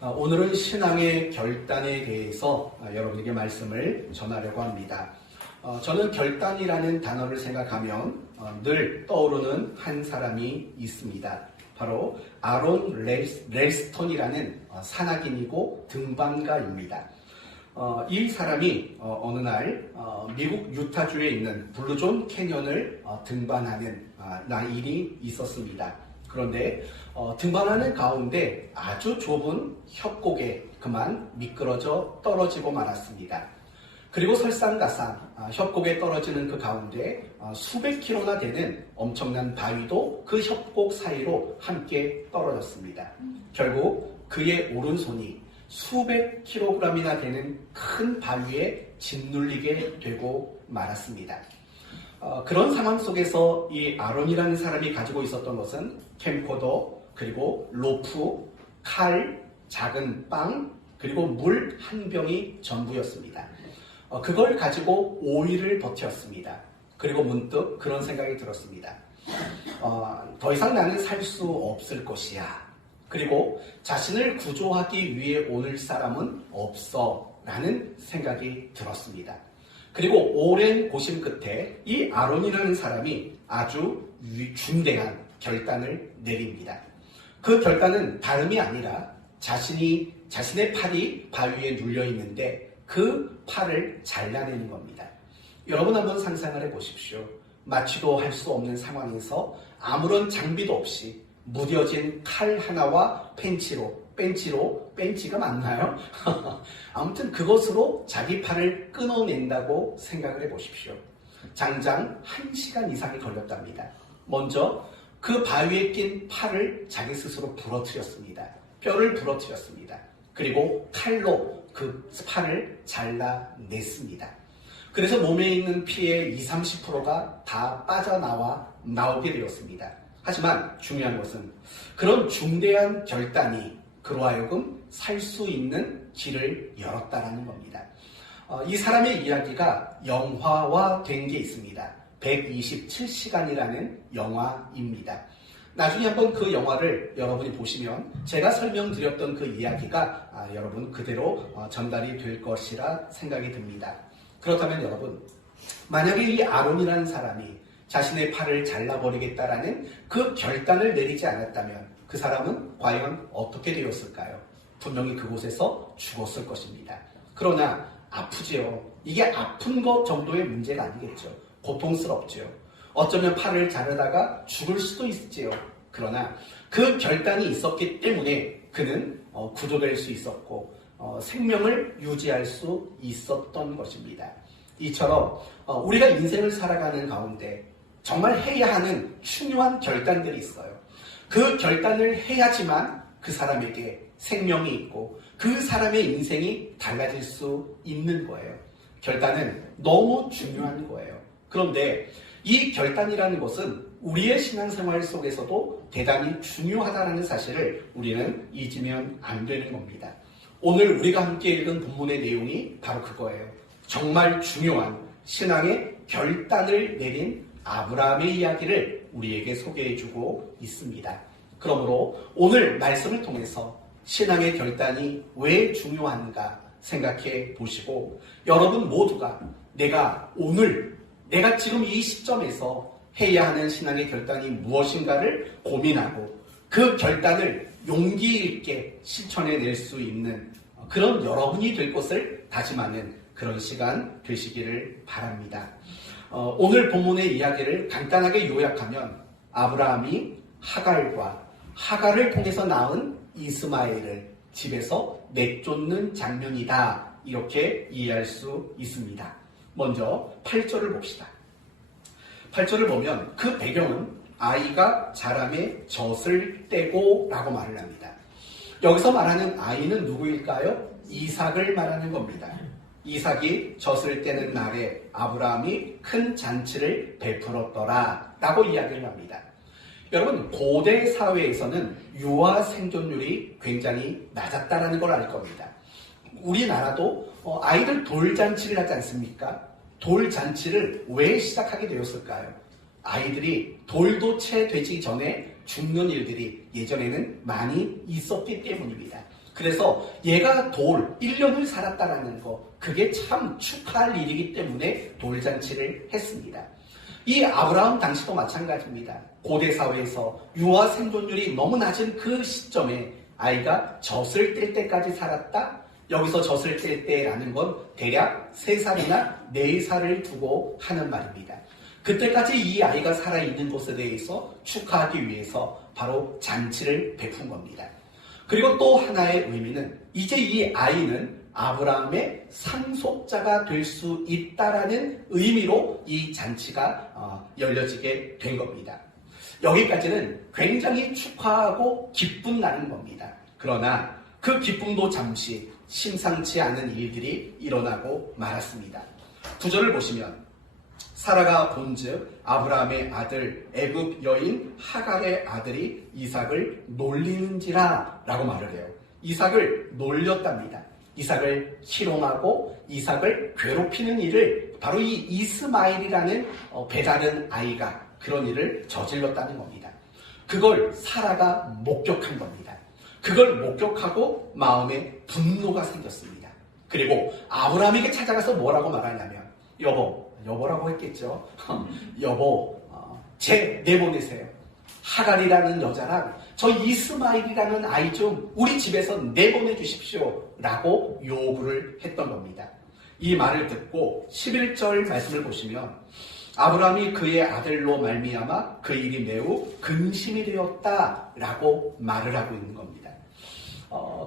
오늘은 신앙의 결단에 대해서 여러분에게 말씀을 전하려고 합니다. 저는 결단이라는 단어를 생각하면 늘 떠오르는 한 사람이 있습니다. 바로 아론 렐스톤이라는 산악인이고 등반가입니다. 이 사람이 어느 날 미국 유타주에 있는 블루존 캐년을 등반하는 일이 있었습니다. 그런데 등반하는 가운데 아주 좁은 협곡에 그만 미끄러져 떨어지고 말았습니다. 그리고 설상가상 협곡에 떨어지는 그 가운데 수백 킬로나 되는 엄청난 바위도 그 협곡 사이로 함께 떨어졌습니다. 결국 그의 오른손이 수백 킬로그램이나 되는 큰 바위에 짓눌리게 되고 말았습니다. 그런 상황 속에서 이 아론이라는 사람이 가지고 있었던 것은 캠코더, 그리고 로프, 칼, 작은 빵, 그리고 물 한 병이 전부였습니다. 그걸 가지고 5일을 버텼습니다. 그리고 문득 그런 생각이 들었습니다. 더 이상 나는 살 수 없을 것이야. 그리고 자신을 구조하기 위해 오늘 사람은 없어 라는 생각이 들었습니다. 그리고 오랜 고심 끝에 이 아론이라는 사람이 아주 중대한 결단을 내립니다. 그 결단은 다름이 아니라 자신의 팔이 바위에 눌려 있는데 그 팔을 잘라내는 겁니다. 여러분 한번 상상을 해보십시오. 마취도 할 수 없는 상황에서 아무런 장비도 없이 무뎌진 칼 하나와 벤치가 맞나요? 아무튼 그것으로 자기 팔을 끊어낸다고 생각을 해보십시오. 장장 1시간 이상이 걸렸답니다. 먼저 그 바위에 낀 팔을 자기 스스로 부러뜨렸습니다. 뼈를 부러뜨렸습니다. 그리고 칼로 그 팔을 잘라냈습니다. 그래서 몸에 있는 피의 20-30%가 다 빠져나오게 되었습니다. 하지만 중요한 것은 그런 중대한 결단이 그로 하여금 살 수 있는 길을 열었다라는 겁니다. 이 사람의 이야기가 영화화된 게 있습니다. 127시간이라는 영화입니다. 나중에 한번 그 영화를 여러분이 보시면 제가 설명드렸던 그 이야기가 여러분 그대로 전달이 될 것이라 생각이 듭니다. 그렇다면 여러분, 만약에 이 아론이라는 사람이 자신의 팔을 잘라버리겠다라는 그 결단을 내리지 않았다면 그 사람은 과연 어떻게 되었을까요? 분명히 그곳에서 죽었을 것입니다. 그러나 아프지요. 이게 아픈 것 정도의 문제가 아니겠죠. 고통스럽지요. 어쩌면 팔을 자르다가 죽을 수도 있지요. 그러나 그 결단이 있었기 때문에 그는 구조될 수 있었고 생명을 유지할 수 있었던 것입니다. 이처럼 우리가 인생을 살아가는 가운데 정말 해야 하는 중요한 결단들이 있어요. 그 결단을 해야지만 그 사람에게 생명이 있고 그 사람의 인생이 달라질 수 있는 거예요. 결단은 너무 중요한 거예요. 그런데 이 결단이라는 것은 우리의 신앙생활 속에서도 대단히 중요하다는 사실을 우리는 잊으면 안 되는 겁니다. 오늘 우리가 함께 읽은 본문의 내용이 바로 그거예요. 정말 중요한 신앙의 결단을 내린 아브라함의 이야기를 우리에게 소개해주고 있습니다. 그러므로 오늘 말씀을 통해서 신앙의 결단이 왜 중요한가 생각해 보시고 여러분 모두가 내가 지금 이 시점에서 해야 하는 신앙의 결단이 무엇인가를 고민하고 그 결단을 용기 있게 실천해낼 수 있는 그런 여러분이 될 것을 다짐하는 그런 시간 되시기를 바랍니다. 오늘 본문의 이야기를 간단하게 요약하면 아브라함이 하갈을 통해서 낳은 이스마엘을 집에서 내쫓는 장면이다. 이렇게 이해할 수 있습니다. 먼저 8절을 봅시다. 8절을 보면 그 배경은 아이가 자람에 젖을 떼고 라고 말을 합니다. 여기서 말하는 아이는 누구일까요? 이삭을 말하는 겁니다. 이삭이 젖을 떼는 날에 아브라함이 큰 잔치를 베풀었더라 라고 이야기를 합니다. 여러분, 고대 사회에서는 유아 생존율이 굉장히 낮았다는 걸 알 겁니다. 우리나라도 아이들 돌잔치를 하지 않습니까? 돌잔치를 왜 시작하게 되었을까요? 아이들이 돌도 채 되기 전에 죽는 일들이 예전에는 많이 있었기 때문입니다. 그래서 얘가 돌 1년을 살았다라는 거, 그게 참 축하할 일이기 때문에 돌잔치를 했습니다. 이 아브라함 당시도 마찬가지입니다. 고대 사회에서 유아 생존율이 너무 낮은 그 시점에 아이가 젖을 뗄 때까지 살았다? 여기서 젖을 뗄 때라는 건 대략 3살이나 4살을 두고 하는 말입니다. 그때까지 이 아이가 살아있는 것에 대해서 축하하기 위해서 바로 잔치를 베푼 겁니다. 그리고 또 하나의 의미는 이제 이 아이는 아브라함의 상속자가 될 수 있다라는 의미로 이 잔치가 열려지게 된 겁니다. 여기까지는 굉장히 축하하고 기쁜 날인 겁니다. 그러나 그 기쁨도 잠시 심상치 않은 일들이 일어나고 말았습니다. 9절을 보시면 사라가 본즉 아브라함의 아들 애굽 여인 하갈의 아들이 이삭을 놀리는지라 라고 말을 해요. 이삭을 놀렸답니다. 이삭을 희롱하고 이삭을 괴롭히는 일을 바로 이 이스마엘이라는 배다른 아이가 그런 일을 저질렀다는 겁니다. 그걸 사라가 목격한 겁니다. 그걸 목격하고 마음에 분노가 생겼습니다. 그리고 아브라함에게 찾아가서 뭐라고 말하냐면 여보라고 했겠죠. 여보, 쟤 내보내세요. 하갈이라는 여자랑 저 이스마엘이라는 아이 좀 우리 집에서 내보내 주십시오 라고 요구를 했던 겁니다. 이 말을 듣고 11절 말씀을 보시면 아브라함이 그의 아들로 말미암아 그 일이 매우 근심이 되었다 라고 말을 하고 있는 겁니다.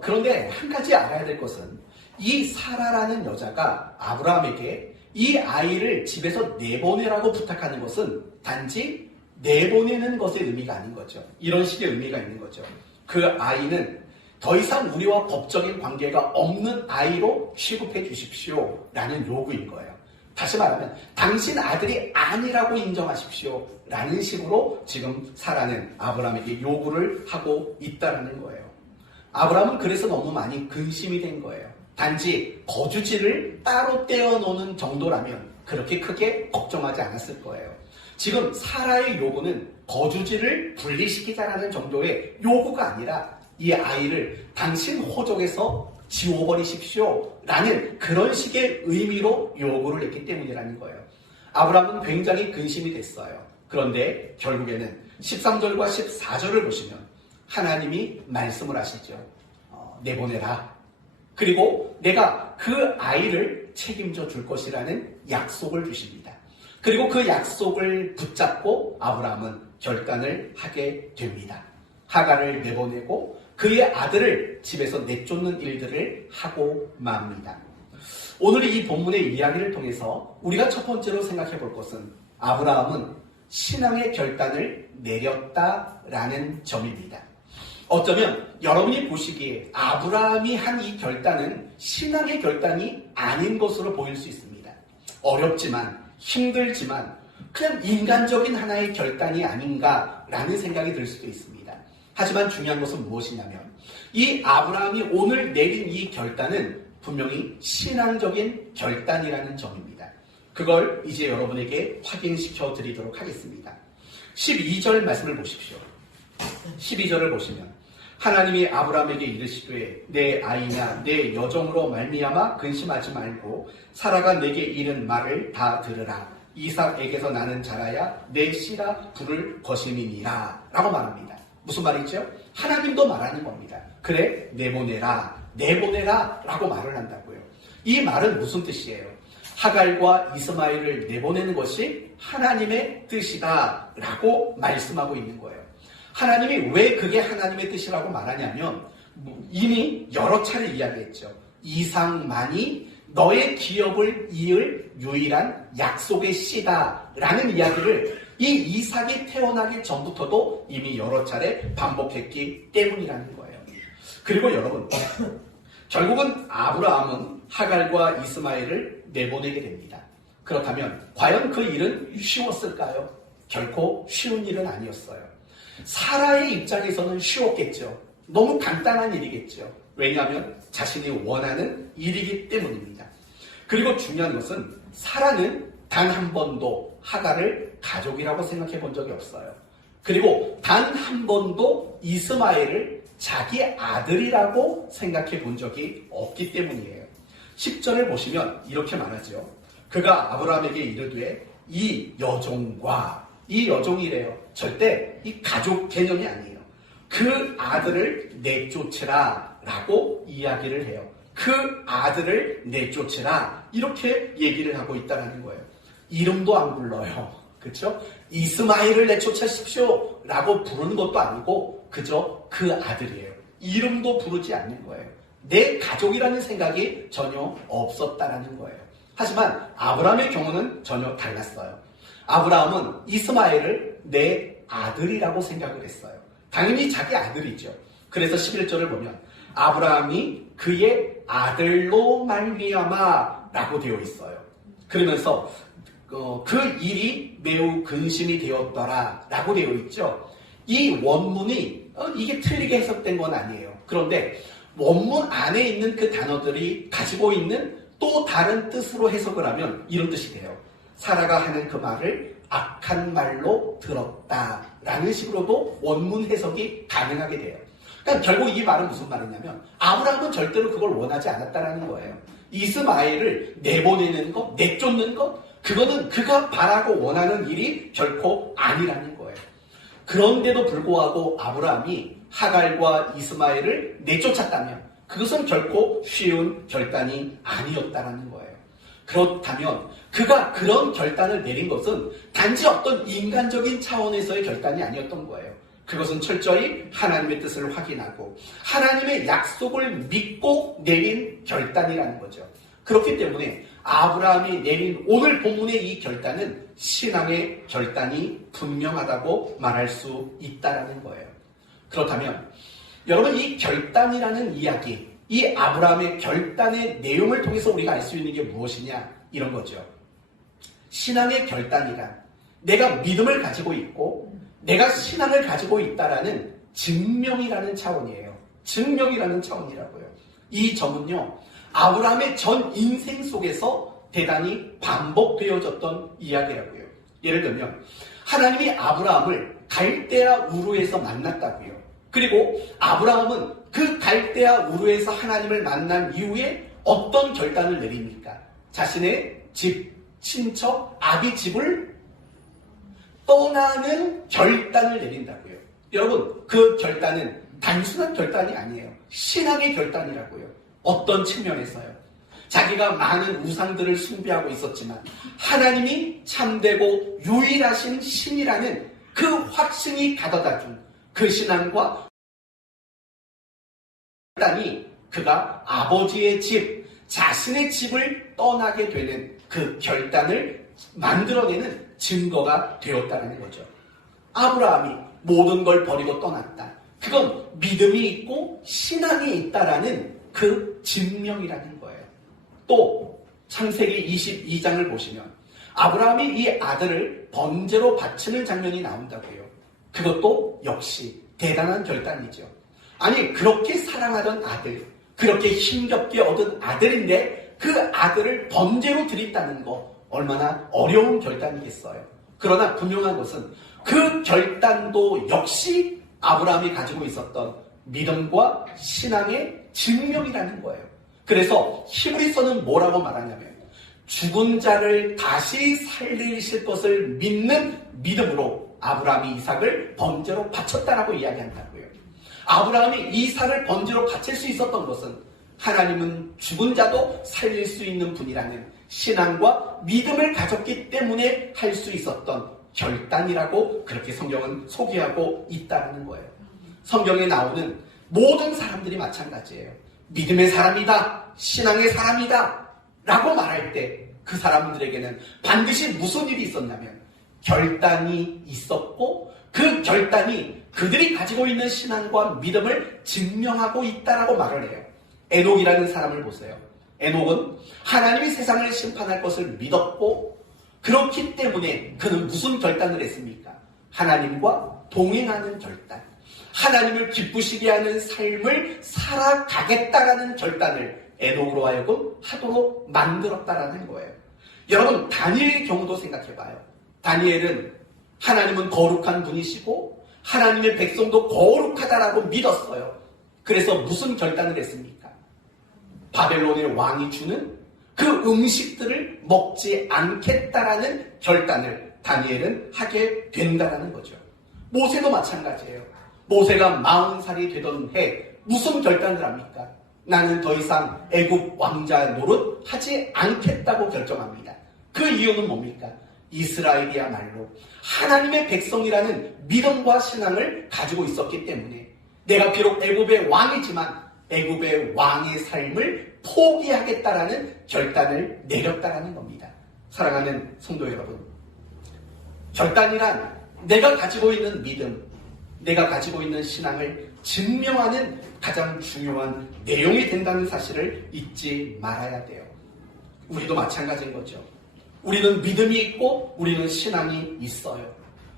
그런데 한 가지 알아야 될 것은 이 사라라는 여자가 아브라함에게 이 아이를 집에서 내보내라고 부탁하는 것은 단지 내보내는 것의 의미가 아닌 거죠. 이런 식의 의미가 있는 거죠. 그 아이는 더 이상 우리와 법적인 관계가 없는 아이로 취급해 주십시오 라는 요구인 거예요. 다시 말하면 당신 아들이 아니라고 인정하십시오 라는 식으로 지금 사라는 아브라함에게 요구를 하고 있다는 거예요. 아브라함은 그래서 너무 많이 근심이 된 거예요. 단지 거주지를 따로 떼어놓는 정도라면 그렇게 크게 걱정하지 않았을 거예요. 지금 사라의 요구는 거주지를 분리시키자라는 정도의 요구가 아니라 이 아이를 당신 호적에서 지워버리십시오 라는 그런 식의 의미로 요구를 했기 때문이라는 거예요. 아브라함은 굉장히 근심이 됐어요. 그런데 결국에는 13절과 14절을 보시면 하나님이 말씀을 하시죠. 내보내라. 그리고 내가 그 아이를 책임져 줄 것이라는 약속을 주십니다. 그리고 그 약속을 붙잡고 아브라함은 결단을 하게 됩니다. 하갈을 내보내고 그의 아들을 집에서 내쫓는 일들을 하고 맙니다. 오늘 이 본문의 이야기를 통해서 우리가 첫 번째로 생각해 볼 것은 아브라함은 신앙의 결단을 내렸다라는 점입니다. 어쩌면 여러분이 보시기에 아브라함이 한 이 결단은 신앙의 결단이 아닌 것으로 보일 수 있습니다. 어렵지만 힘들지만 그냥 인간적인 하나의 결단이 아닌가라는 생각이 들 수도 있습니다. 하지만 중요한 것은 무엇이냐면 이 아브라함이 오늘 내린 이 결단은 분명히 신앙적인 결단이라는 점입니다. 그걸 이제 여러분에게 확인시켜 드리도록 하겠습니다. 12절 말씀을 보십시오. 12절을 보시면 하나님이 아브라함에게 이르시되 내 아이냐 내 여종으로 말미암아 근심하지 말고 사라가 내게 이른 말을 다 들으라. 이삭에게서 나는 자라야 내 씨라 부를 것임이니라 라고 말합니다. 무슨 말이죠? 하나님도 말하는 겁니다. 그래 내보내라 라고 말을 한다고요. 이 말은 무슨 뜻이에요? 하갈과 이스마엘을 내보내는 것이 하나님의 뜻이다 라고 말씀하고 있는 거예요. 하나님이 왜 그게 하나님의 뜻이라고 말하냐면 이미 여러 차례 이야기했죠. 이삭만이 너의 기업을 이을 유일한 약속의 씨다 라는 이야기를 이 이삭이 태어나기 전부터도 이미 여러 차례 반복했기 때문이라는 거예요. 그리고 여러분 결국은 아브라함은 하갈과 이스마엘을 내보내게 됩니다. 그렇다면 과연 그 일은 쉬웠을까요? 결코 쉬운 일은 아니었어요. 사라의 입장에서는 쉬웠겠죠. 너무 간단한 일이겠죠. 왜냐하면 자신이 원하는 일이기 때문입니다. 그리고 중요한 것은 사라는 단 한 번도 하갈을 가족이라고 생각해 본 적이 없어요. 그리고 단 한 번도 이스마엘을 자기 아들이라고 생각해 본 적이 없기 때문이에요. 10절을 보시면 이렇게 말하죠. 그가 아브라함에게 이르되 이 여종과, 이 여종이래요. 절대 이 가족 개념이 아니에요. 그 아들을 내쫓으라 라고 이야기를 해요. 그 아들을 내쫓으라 이렇게 얘기를 하고 있다는 거예요. 이름도 안 불러요. 그렇죠? 이스마엘을 내쫓으십시오 라고 부르는 것도 아니고 그저 그 아들이에요. 이름도 부르지 않는 거예요. 내 가족이라는 생각이 전혀 없었다라는 거예요. 하지만 아브라함의 경우는 전혀 달랐어요. 아브라함은 이스마엘을 내 아들이라고 생각을 했어요. 당연히 자기 아들이죠. 그래서 11절을 보면 아브라함이 그의 아들로 말미암아 라고 되어 있어요. 그러면서 그 일이 매우 근심이 되었더라 라고 되어 있죠. 이 원문이 이게 틀리게 해석된 건 아니에요. 그런데 원문 안에 있는 그 단어들이 가지고 있는 또 다른 뜻으로 해석을 하면 이런 뜻이 돼요. 사라가 하는 그 말을 악한 말로 들었다라는 식으로도 원문 해석이 가능하게 돼요. 그러니까 결국 이 말은 무슨 말이냐면 아브라함은 절대로 그걸 원하지 않았다라는 거예요. 이스마엘을 내보내는 것, 내쫓는 것, 그거는 그가 바라고 원하는 일이 결코 아니라는 거예요. 그런데도 불구하고 아브라함이 하갈과 이스마엘을 내쫓았다면 그것은 결코 쉬운 결단이 아니었다라는 거예요. 그렇다면 그가 그런 결단을 내린 것은 단지 어떤 인간적인 차원에서의 결단이 아니었던 거예요. 그것은 철저히 하나님의 뜻을 확인하고 하나님의 약속을 믿고 내린 결단이라는 거죠. 그렇기 때문에 아브라함이 내린 오늘 본문의 이 결단은 신앙의 결단이 분명하다고 말할 수 있다는 거예요. 그렇다면 여러분 이 결단이라는 이야기, 이 아브라함의 결단의 내용을 통해서 우리가 알 수 있는 게 무엇이냐 이런 거죠. 신앙의 결단이란 내가 믿음을 가지고 있고 내가 신앙을 가지고 있다라는 증명이라는 차원이에요. 증명이라는 차원이라고요. 이 점은요. 아브라함의 전 인생 속에서 대단히 반복되어졌던 이야기라고요. 예를 들면 하나님이 아브라함을 갈대아 우르에서 만났다고요. 그리고 아브라함은 그 갈대아 우르에서 하나님을 만난 이후에 어떤 결단을 내립니까? 자신의 집, 친척, 아비 집을 떠나는 결단을 내린다고요. 여러분, 그 결단은 단순한 결단이 아니에요. 신앙의 결단이라고요. 어떤 측면에서요? 자기가 많은 우상들을 숭배하고 있었지만 하나님이 참되고 유일하신 신이라는 그 확신이 가져다 준 그 신앙과 결단이 그가 아버지의 집, 자신의 집을 떠나게 되는 그 결단을 만들어내는 증거가 되었다는 거죠. 아브라함이 모든 걸 버리고 떠났다. 그건 믿음이 있고 신앙이 있다라는 그 증명이라는 거예요. 또 창세기 22장을 보시면 아브라함이 이 아들을 번제로 바치는 장면이 나온다고요. 그것도 역시 대단한 결단이죠. 아니 그렇게 사랑하던 아들, 그렇게 힘겹게 얻은 아들인데 그 아들을 번제로 드린다는 거 얼마나 어려운 결단이겠어요. 그러나 분명한 것은 그 결단도 역시 아브라함이 가지고 있었던 믿음과 신앙의 증명이라는 거예요. 그래서 히브리서는 뭐라고 말하냐면 죽은 자를 다시 살리실 것을 믿는 믿음으로 아브라함이 이삭을 번제로 바쳤다라고 이야기한다고요. 아브라함이 이삭을 번제로 바칠 수 있었던 것은 하나님은 죽은 자도 살릴 수 있는 분이라는 신앙과 믿음을 가졌기 때문에 할 수 있었던 결단이라고 그렇게 성경은 소개하고 있다는 거예요. 성경에 나오는 모든 사람들이 마찬가지예요. 믿음의 사람이다, 신앙의 사람이다 라고 말할 때 그 사람들에게는 반드시 무슨 일이 있었냐면 결단이 있었고 그 결단이 그들이 가지고 있는 신앙과 믿음을 증명하고 있다라고 말을 해요. 에녹이라는 사람을 보세요. 에녹은 하나님이 세상을 심판할 것을 믿었고 그렇기 때문에 그는 무슨 결단을 했습니까? 하나님과 동행하는 결단. 하나님을 기쁘시게 하는 삶을 살아가겠다라는 결단을 에녹으로 하여금 하도록 만들었다라는 거예요. 여러분 다니엘의 경우도 생각해봐요. 다니엘은 하나님은 거룩한 분이시고 하나님의 백성도 거룩하다라고 믿었어요. 그래서 무슨 결단을 했습니까? 바벨론의 왕이 주는 그 음식들을 먹지 않겠다라는 결단을 다니엘은 하게 된다라는 거죠. 모세도 마찬가지예요. 모세가 40살이 되던 해 무슨 결단을 합니까? 나는 더 이상 애굽 왕자 노릇 하지 않겠다고 결정합니다. 그 이유는 뭡니까? 이스라엘이야말로 하나님의 백성이라는 믿음과 신앙을 가지고 있었기 때문에 내가 비록 애굽의 왕이지만 애굽의 왕의 삶을 포기하겠다라는 결단을 내렸다라는 겁니다. 사랑하는 성도 여러분, 결단이란 내가 가지고 있는 믿음, 내가 가지고 있는 신앙을 증명하는 가장 중요한 내용이 된다는 사실을 잊지 말아야 돼요. 우리도 마찬가지인 거죠. 우리는 믿음이 있고 우리는 신앙이 있어요.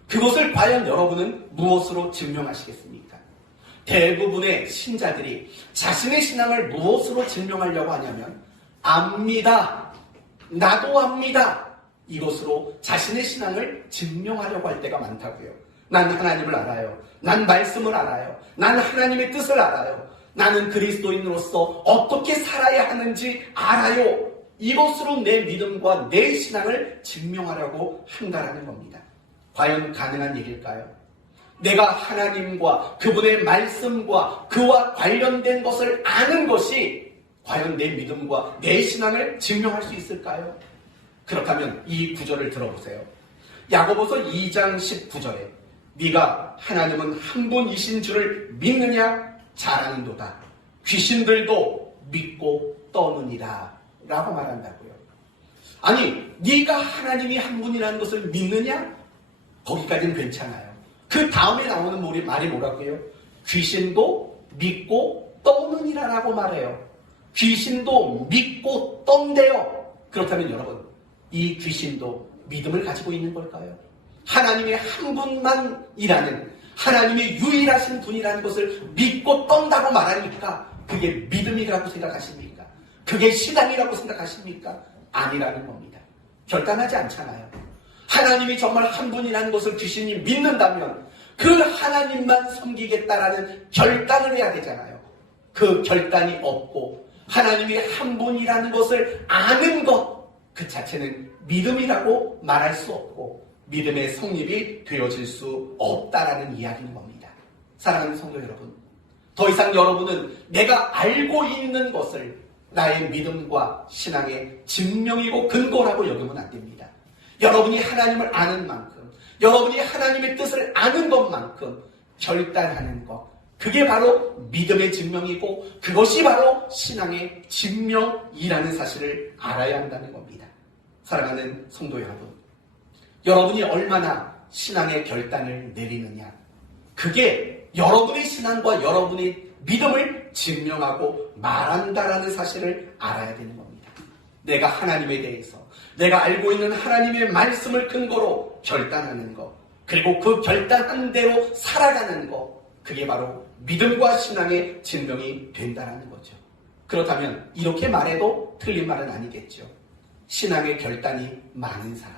그것을 과연 여러분은 무엇으로 증명하시겠습니까? 대부분의 신자들이 자신의 신앙을 무엇으로 증명하려고 하냐면 압니다. 나도 압니다. 이것으로 자신의 신앙을 증명하려고 할 때가 많다고요. 난 하나님을 알아요. 난 말씀을 알아요. 난 하나님의 뜻을 알아요. 나는 그리스도인으로서 어떻게 살아야 하는지 알아요. 이것으로 내 믿음과 내 신앙을 증명하려고 한다라는 겁니다. 과연 가능한 일일까요? 내가 하나님과 그분의 말씀과 그와 관련된 것을 아는 것이 과연 내 믿음과 내 신앙을 증명할 수 있을까요? 그렇다면 이 구절을 들어보세요. 야고보서 2장 19절에 네가 하나님은 한 분이신 줄을 믿느냐? 잘하는도다. 귀신들도 믿고 떠느니라 라고 말한다고요. 아니, 네가 하나님이 한 분이라는 것을 믿느냐? 거기까지는 괜찮아요. 그 다음에 나오는 말이 뭐라고요? 귀신도 믿고 떠느니라 라고 말해요. 귀신도 믿고 떤대요. 그렇다면 여러분, 이 귀신도 믿음을 가지고 있는 걸까요? 하나님의 한 분만이라는, 하나님의 유일하신 분이라는 것을 믿고 떤다고 말하니까 그게 믿음이라고 생각하십니까? 그게 신앙이라고 생각하십니까? 아니라는 겁니다. 결단하지 않잖아요. 하나님이 정말 한 분이라는 것을 귀신이 믿는다면 그 하나님만 섬기겠다라는 결단을 해야 되잖아요. 그 결단이 없고 하나님이 한 분이라는 것을 아는 것 그 자체는 믿음이라고 말할 수 없고 믿음의 성립이 되어질 수 없다라는 이야기인 겁니다. 사랑하는 성도 여러분, 더 이상 여러분은 내가 알고 있는 것을 나의 믿음과 신앙의 증명이고 근거라고 여기면 안 됩니다. 여러분이 하나님을 아는 만큼, 여러분이 하나님의 뜻을 아는 것만큼 결단하는 것, 그게 바로 믿음의 증명이고 그것이 바로 신앙의 증명이라는 사실을 알아야 한다는 겁니다. 사랑하는 성도 여러분, 여러분이 얼마나 신앙의 결단을 내리느냐, 그게 여러분의 신앙과 여러분의 믿음을 증명하고 말한다라는 사실을 알아야 되는 겁니다. 내가 하나님에 대해서, 내가 알고 있는 하나님의 말씀을 근거로 결단하는 것, 그리고 그 결단한 대로 살아가는 것, 그게 바로 믿음과 신앙의 증명이 된다는 거죠. 그렇다면 이렇게 말해도 틀린 말은 아니겠죠. 신앙의 결단이 많은 사람,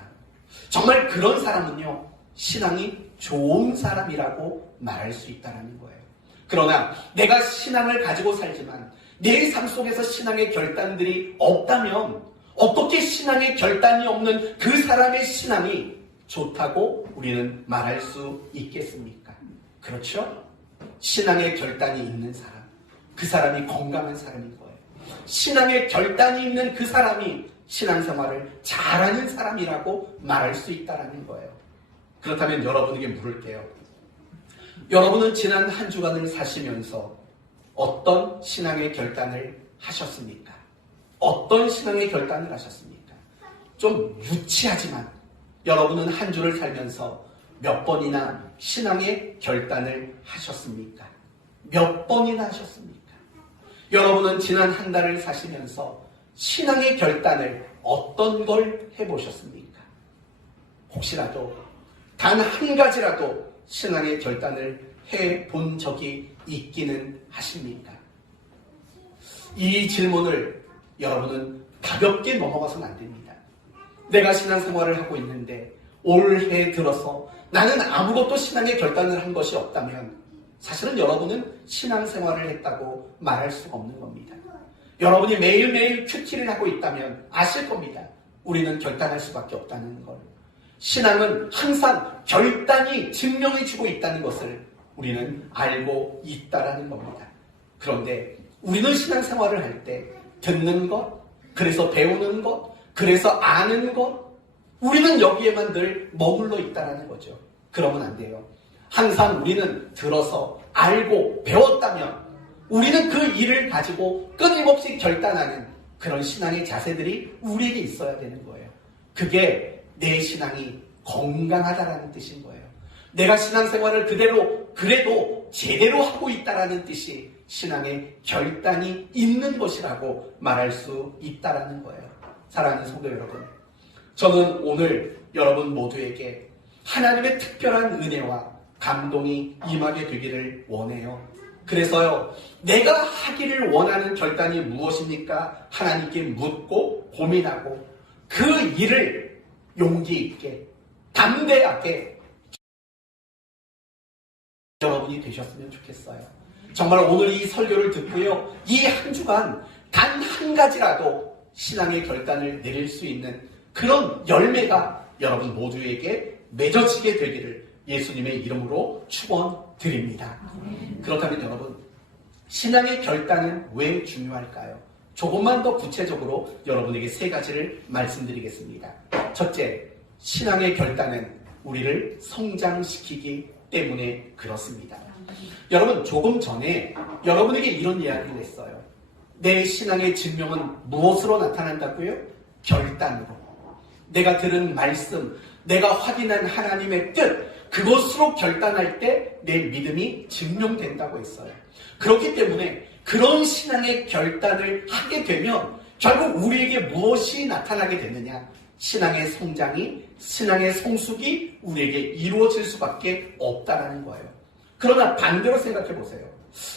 정말 그런 사람은요, 신앙이 좋은 사람이라고 말할 수 있다는 거예요. 그러나 내가 신앙을 가지고 살지만 내 삶 속에서 신앙의 결단들이 없다면 어떻게 신앙의 결단이 없는 그 사람의 신앙이 좋다고 우리는 말할 수 있겠습니까? 그렇죠? 신앙의 결단이 있는 사람, 그 사람이 건강한 사람인 거예요. 신앙의 결단이 있는 그 사람이 신앙생활을 잘하는 사람이라고 말할 수 있다는 거예요. 그렇다면 여러분에게 물을게요. 여러분은 지난 한 주간을 사시면서 어떤 신앙의 결단을 하셨습니까? 어떤 신앙의 결단을 하셨습니까? 좀 유치하지만 여러분은 한 주를 살면서 몇 번이나 신앙의 결단을 하셨습니까? 몇 번이나 하셨습니까? 여러분은 지난 한 달을 사시면서 신앙의 결단을 어떤 걸 해보셨습니까? 혹시라도 단 한 가지라도 신앙의 결단을 해본 적이 있기는 하십니까? 이 질문을 여러분은 가볍게 넘어가서는 안 됩니다. 내가 신앙생활을 하고 있는데 올해 들어서 나는 아무것도 신앙의 결단을 한 것이 없다면 사실은 여러분은 신앙생활을 했다고 말할 수가 없는 겁니다. 여러분이 매일매일 큐티를 하고 있다면 아실 겁니다. 우리는 결단할 수밖에 없다는 걸. 신앙은 항상 결단이 증명해주고 있다는 것을 우리는 알고 있다라는 겁니다. 그런데 우리는 신앙생활을 할 때 듣는 것, 그래서 배우는 것, 그래서 아는 것, 우리는 여기에만 늘 머물러 있다는 거죠. 그러면 안 돼요. 항상 우리는 들어서 알고 배웠다면 우리는 그 일을 가지고 끊임없이 결단하는 그런 신앙의 자세들이 우리에게 있어야 되는 거예요. 그게 내 신앙이 건강하다라는 뜻인 거예요. 내가 신앙생활을 그래도 제대로 하고 있다라는 뜻이 신앙의 결단이 있는 것이라고 말할 수 있다라는 거예요. 사랑하는 성도 여러분, 저는 오늘 여러분 모두에게 하나님의 특별한 은혜와 감동이 임하게 되기를 원해요. 그래서요, 내가 하기를 원하는 결단이 무엇입니까? 하나님께 묻고 고민하고 그 일을 용기 있게 담대하게 여러분이 되셨으면 좋겠어요. 정말 오늘 이 설교를 듣고요, 이 한 주간 단 한 가지라도 신앙의 결단을 내릴 수 있는 그런 열매가 여러분 모두에게 맺어지게 되기를 예수님의 이름으로 축원드립니다. 그렇다면 여러분, 신앙의 결단은 왜 중요할까요? 조금만 더 구체적으로 여러분에게 세 가지를 말씀드리겠습니다. 첫째, 신앙의 결단은 우리를 성장시키기 때문에 그렇습니다. 여러분, 조금 전에 여러분에게 이런 이야기를 했어요. 내 신앙의 증명은 무엇으로 나타난다고요? 결단으로. 내가 들은 말씀, 내가 확인한 하나님의 뜻, 그것으로 결단할 때 내 믿음이 증명된다고 했어요. 그렇기 때문에 그런 신앙의 결단을 하게 되면 결국 우리에게 무엇이 나타나게 되느냐? 신앙의 성장이, 신앙의 성숙이 우리에게 이루어질 수밖에 없다라는 거예요. 그러나 반대로 생각해 보세요.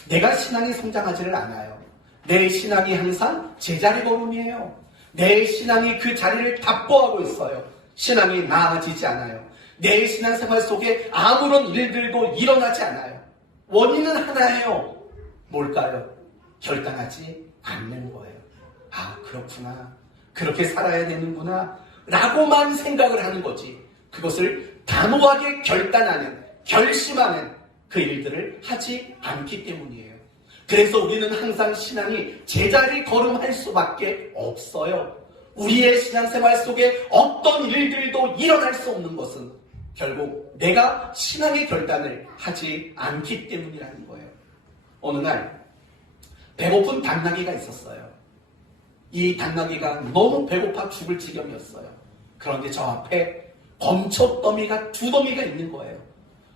내가 신앙이 성장하지를 않아요. 내 신앙이 항상 제자리 걸음이에요. 내 신앙이 그 자리를 답보하고 있어요. 신앙이 나아지지 않아요. 내 신앙생활 속에 아무런 일들도 일어나지 않아요. 원인은 하나예요. 뭘까요? 결단하지 않는 거예요. 아, 그렇구나. 그렇게 살아야 되는구나. 라고만 생각을 하는 거지. 그것을 단호하게 결단하는, 결심하는 그 일들을 하지 않기 때문이에요. 그래서 우리는 항상 신앙이 제자리 걸음할 수밖에 없어요. 우리의 신앙생활 속에 어떤 일들도 일어날 수 없는 것은 결국 내가 신앙의 결단을 하지 않기 때문이라는 거예요. 어느 날 배고픈 당나귀가 있었어요. 이 당나귀가 너무 배고파 죽을 지경이었어요. 그런데 저 앞에 건초더미가 2더미가 있는 거예요.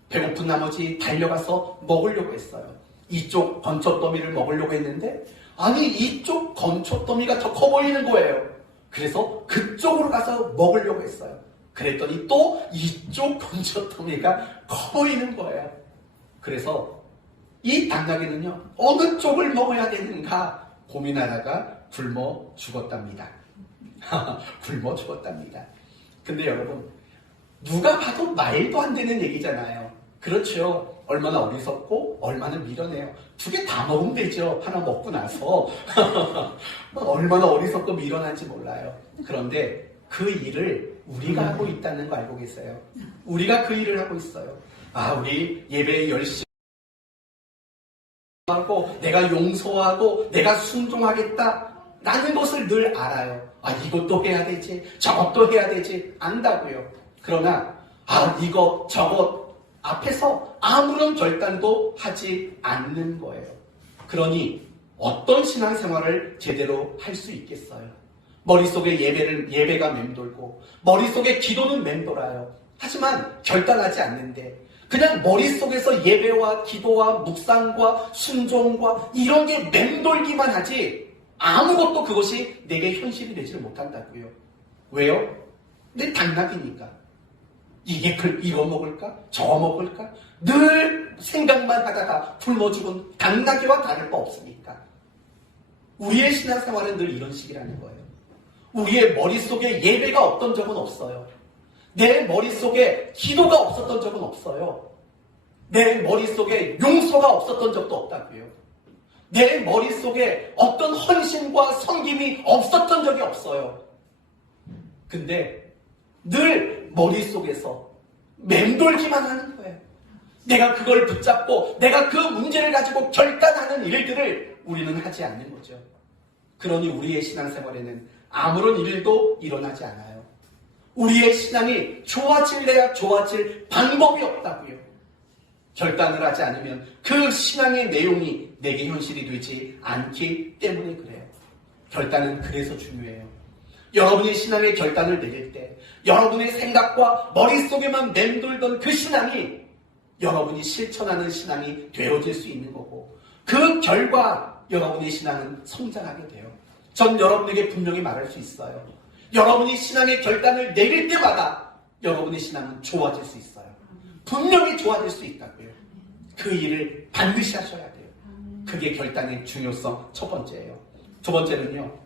배고픈 나머지 달려가서 먹으려고 했어요. 이쪽 건초더미를 먹으려고 했는데 아니 이쪽 건초더미가 더 커 보이는 거예요. 그래서 그쪽으로 가서 먹으려고 했어요. 그랬더니 또 이쪽 건초더미가 커 보이는 거예요. 그래서 이 당나귀는요, 어느 쪽을 먹어야 되는가 고민하다가 굶어 죽었답니다. 굶어 죽었답니다. 근데 여러분, 누가 봐도 말도 안 되는 얘기잖아요. 그렇죠. 얼마나 어리석고 얼마나 미련해요. 2개 다 먹으면 되죠. 하나 먹고 나서. 얼마나 어리석고 미련한지 몰라요. 그런데 그 일을 우리가 하고 있다는 거 알고 계세요? 우리가 그 일을 하고 있어요. 아, 우리 예배에 열심히 하고 내가 용서하고 내가 순종하겠다 라는 것을 늘 알아요. 아, 이것도 해야 되지, 저것도 해야 되지, 안다고요. 그러나 이것 저것 앞에서 아무런 결단도 하지 않는 거예요. 그러니 어떤 신앙생활을 제대로 할 수 있겠어요? 머릿속에 예배가 맴돌고 머릿속에 기도는 맴돌아요. 하지만 결단하지 않는데 그냥 머릿속에서 예배와 기도와 묵상과 순종과 이런 게 맴돌기만 하지 아무것도 그것이 내게 현실이 되지를 못한다고요. 왜요? 내 당나귀니까. 이거 먹을까? 저거 먹을까? 늘 생각만 하다가 굶어 죽은 당나귀와 다를 바 없으니까. 우리의 신앙생활은 늘 이런 식이라는 거예요. 우리의 머릿속에 예배가 없던 적은 없어요. 내 머릿속에 기도가 없었던 적은 없어요. 내 머릿속에 용서가 없었던 적도 없다고요. 내 머릿속에 어떤 헌신과 섬김이 없었던 적이 없어요. 근데 늘 머릿속에서 맴돌기만 하는 거예요. 내가 그걸 붙잡고 내가 그 문제를 가지고 결단하는 일들을 우리는 하지 않는 거죠. 그러니 우리의 신앙생활에는 아무런 일도 일어나지 않아요. 우리의 신앙이 좋아질래야 좋아질 방법이 없다고요. 결단을 하지 않으면 그 신앙의 내용이 내게 현실이 되지 않기 때문에 그래요. 결단은 그래서 중요해요. 여러분이 신앙의 결단을 내릴 때 여러분의 생각과 머릿속에만 맴돌던 그 신앙이 여러분이 실천하는 신앙이 되어질 수 있는 거고, 그 결과 여러분의 신앙은 성장하게 돼요. 전 여러분에게 분명히 말할 수 있어요. 여러분이 신앙의 결단을 내릴 때마다 여러분의 신앙은 좋아질 수 있어요. 분명히 좋아질 수 있다고요. 그 일을 반드시 하셔야 돼요. 그게 결단의 중요성 첫 번째예요. 두 번째는요,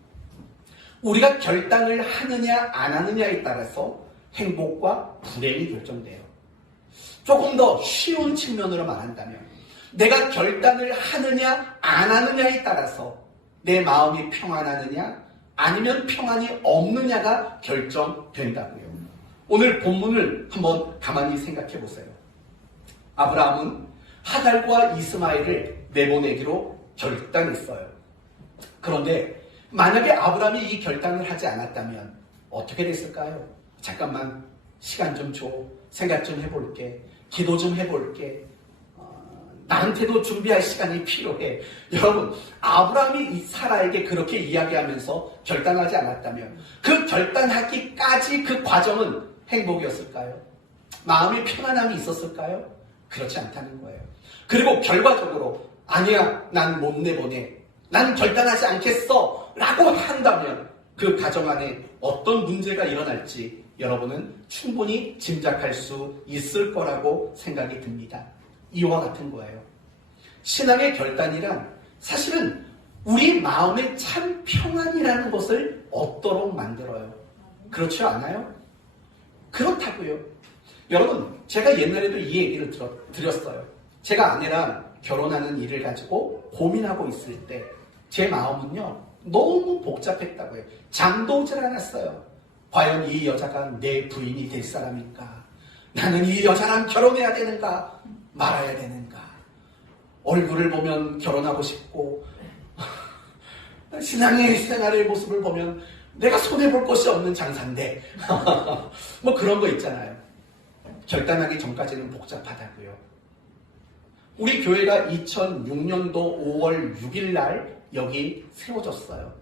우리가 결단을 하느냐 안 하느냐에 따라서 행복과 불행이 결정돼요. 조금 더 쉬운 측면으로 말한다면 내가 결단을 하느냐 안 하느냐에 따라서 내 마음이 평안하느냐 아니면 평안이 없느냐가 결정된다고요. 오늘 본문을 한번 가만히 생각해 보세요. 아브라함은 하갈과 이스마엘을 내보내기로 결단했어요. 그런데 만약에 아브라함이 이 결단을 하지 않았다면 어떻게 됐을까요? 잠깐만 시간 좀 줘. 생각 좀 해볼게. 기도 좀 해볼게. 나한테도 준비할 시간이 필요해. 여러분, 아브라함이 사라에게 그렇게 이야기하면서 결단하지 않았다면 그 결단하기까지 그 과정은 행복이었을까요? 마음의 편안함이 있었을까요? 그렇지 않다는 거예요. 그리고 결과적으로 아니야, 난 못 내보내. 난 결단하지 않겠어. 라고 한다면 그 가정 안에 어떤 문제가 일어날지 여러분은 충분히 짐작할 수 있을 거라고 생각이 듭니다. 이와 같은 거예요. 신앙의 결단이란 사실은 우리 마음의 참 평안이라는 것을 얻도록 만들어요. 그렇지 않아요? 그렇다고요. 여러분, 제가 옛날에도 이 얘기를 드렸어요. 제가 아내랑 결혼하는 일을 가지고 고민하고 있을 때 제 마음은요, 너무 복잡했다고요. 잠도 오질 않았어요. 과연 이 여자가 내 부인이 될 사람인가? 나는 이 여자랑 결혼해야 되는가? 말아야 되는가? 얼굴을 보면 결혼하고 싶고 신앙의 생활의 모습을 보면 내가 손해볼 것이 없는 장사인데 뭐 그런 거 있잖아요. 결단하기 전까지는 복잡하다고요. 우리 교회가 2006년도 5월 6일 날 여기 세워졌어요.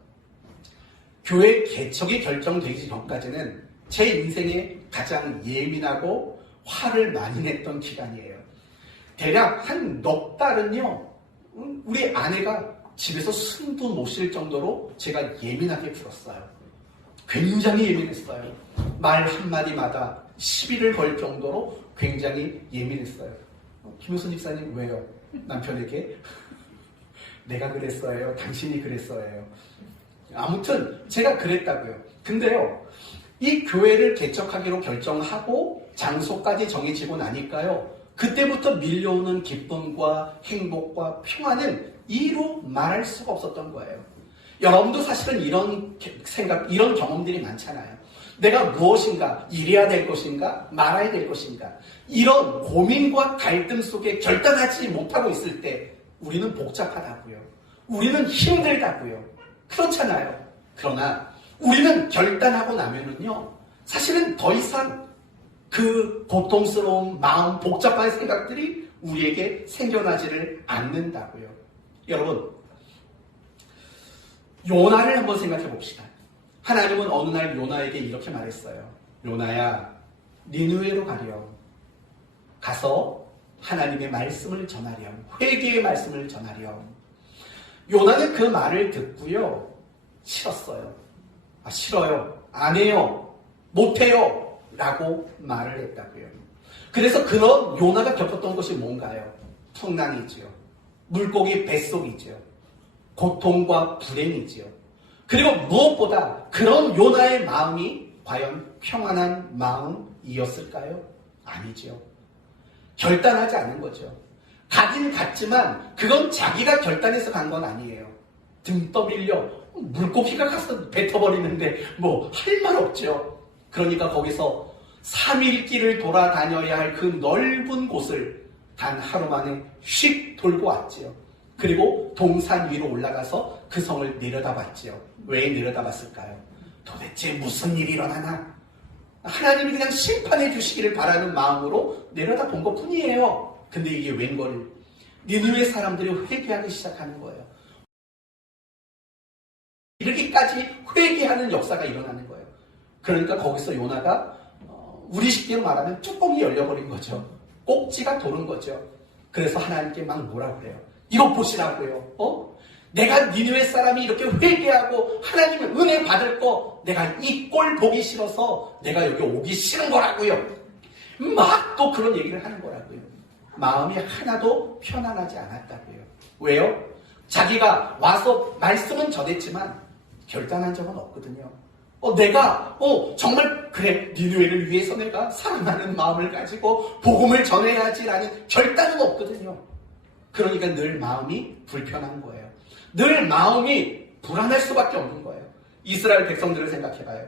교회 개척이 결정되기 전까지는 제 인생에 가장 예민하고 화를 많이 냈던 기간이에요. 대략 한 넉 달은요, 우리 아내가 집에서 숨도 못 쉴 정도로 제가 예민하게 굴었어요. 굉장히 예민했어요. 말 한마디마다 시비를 걸 정도로 굉장히 예민했어요. 김효선 집사님 왜요? 남편에게? 내가 그랬어요? 당신이 그랬어요? 아무튼 제가 그랬다고요. 근데요, 이 교회를 개척하기로 결정하고 장소까지 정해지고 나니까요, 그때부터 밀려오는 기쁨과 행복과 평안은 이루 말할 수가 없었던 거예요. 여러분도 사실은 이런 생각, 이런 경험들이 많잖아요. 내가 무엇인가, 이래야 될 것인가, 말아야 될 것인가, 이런 고민과 갈등 속에 결단하지 못하고 있을 때 우리는 복잡하다고요. 우리는 힘들다고요. 그렇잖아요. 그러나 우리는 결단하고 나면은요, 사실은 더 이상 그 고통스러운 마음, 복잡한 생각들이 우리에게 생겨나지를 않는다고요. 여러분, 요나를 한번 생각해 봅시다. 하나님은 어느 날 요나에게 이렇게 말했어요. 요나야, 니느웨로 가렴. 가서 하나님의 말씀을 전하렴. 회개의 말씀을 전하렴. 요나는 그 말을 듣고요, 싫었어요. 싫어요. 안 해요. 못해요. 라고 말을 했다고요. 그래서 그런 요나가 겪었던 것이 뭔가요? 풍랑이지요. 물고기 뱃속이지요. 고통과 불행이지요. 그리고 무엇보다 그런 요나의 마음이 과연 평안한 마음이었을까요? 아니지요. 결단하지 않은 거죠. 가긴 갔지만 그건 자기가 결단해서 간 건 아니에요. 등 떠밀려 물고기가 가서 뱉어버리는데 뭐 할 말 없죠. 그러니까 거기서 3일 길을 돌아다녀야 할 그 넓은 곳을 단 하루 만에 휙 돌고 왔지요. 그리고 동산 위로 올라가서 그 성을 내려다봤지요. 왜 내려다봤을까요? 도대체 무슨 일이 일어나나? 하나님이 그냥 심판해 주시기를 바라는 마음으로 내려다본 것 뿐이에요. 근데 이게 웬걸 니느웨 사람들이 회개하기 시작하는 거예요. 이렇게까지 회개하는 역사가 일어나는 거예요. 그러니까 거기서 요나가 우리 식대로 말하면 뚜껑이 열려버린 거죠. 꼭지가 도는 거죠. 그래서 하나님께 막 뭐라고 그래요. 이거 보시라고요. 내가 니느웨 사람이 이렇게 회개하고 하나님의 은혜 받을 거 내가 이 꼴 보기 싫어서 내가 여기 오기 싫은 거라고요. 막 또 그런 얘기를 하는 거라고요. 마음이 하나도 편안하지 않았다고요. 왜요? 자기가 와서 말씀은 전했지만 결단한 적은 없거든요. 내가 정말 그래 니느웨를 위해서 내가 사랑하는 마음을 가지고 복음을 전해야지라는 결단은 없거든요. 그러니까 늘 마음이 불편한 거예요. 늘 마음이 불안할 수밖에 없는 거예요. 이스라엘 백성들을 생각해봐요.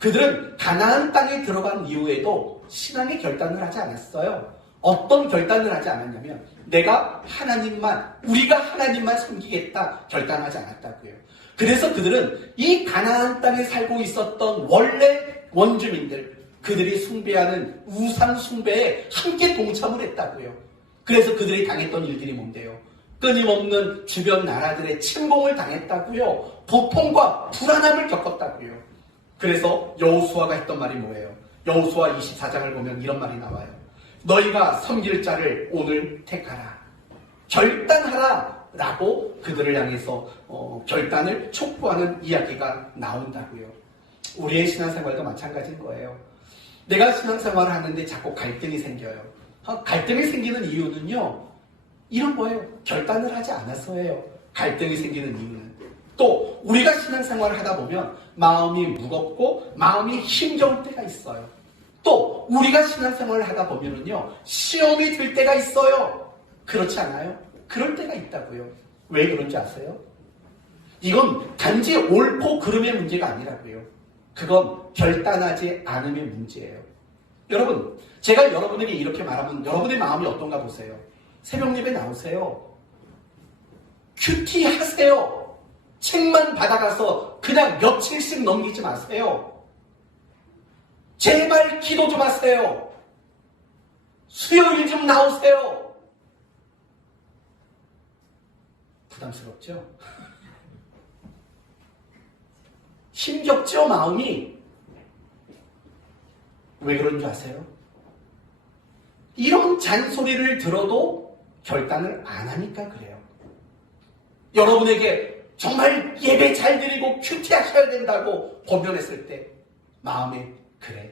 그들은 가나안 땅에 들어간 이후에도 신앙의 결단을 하지 않았어요. 어떤 결단을 하지 않았냐면 내가 우리가 하나님만 섬기겠다 결단하지 않았다고요. 그래서 그들은 이 가나안 땅에 살고 있었던 원래 원주민들, 그들이 숭배하는 우상 숭배에 함께 동참을 했다고요. 그래서 그들이 당했던 일들이 뭔데요? 끊임없는 주변 나라들의 침공을 당했다고요. 고통과 불안함을 겪었다고요. 그래서 여호수아가 했던 말이 뭐예요? 여호수아 24장을 보면 이런 말이 나와요. 너희가 섬길 자를 오늘 택하라. 결단하라. 라고 그들을 향해서 결단을 촉구하는 이야기가 나온다고요. 우리의 신앙생활도 마찬가지인 거예요. 내가 신앙생활을 하는데 자꾸 갈등이 생겨요. 갈등이 생기는 이유는요. 이런 거예요. 결단을 하지 않았어요. 갈등이 생기는 이유는. 또 우리가 신앙생활을 하다 보면 마음이 무겁고 마음이 힘겨울 때가 있어요. 또 우리가 신앙생활을 하다 보면은요. 시험이 들 때가 있어요. 그렇지 않아요? 그럴 때가 있다고요. 왜 그런지 아세요? 이건 단지 옳고 그름의 문제가 아니라고요. 그건 결단하지 않음의 문제예요. 여러분, 제가 여러분에게 이렇게 말하면 여러분의 마음이 어떤가 보세요. 새벽 예배 나오세요. 큐티 하세요. 책만 받아가서 그냥 며칠씩 넘기지 마세요. 제발 기도 좀 하세요. 수요일 좀 나오세요. 부담스럽죠? 힘겹죠, 마음이? 왜 그런 줄 아세요? 이런 잔소리를 들어도 결단을 안 하니까 그래요. 여러분에게 정말 예배 잘 드리고 큐티 하셔야 된다고 권면했을 때 마음에 그래,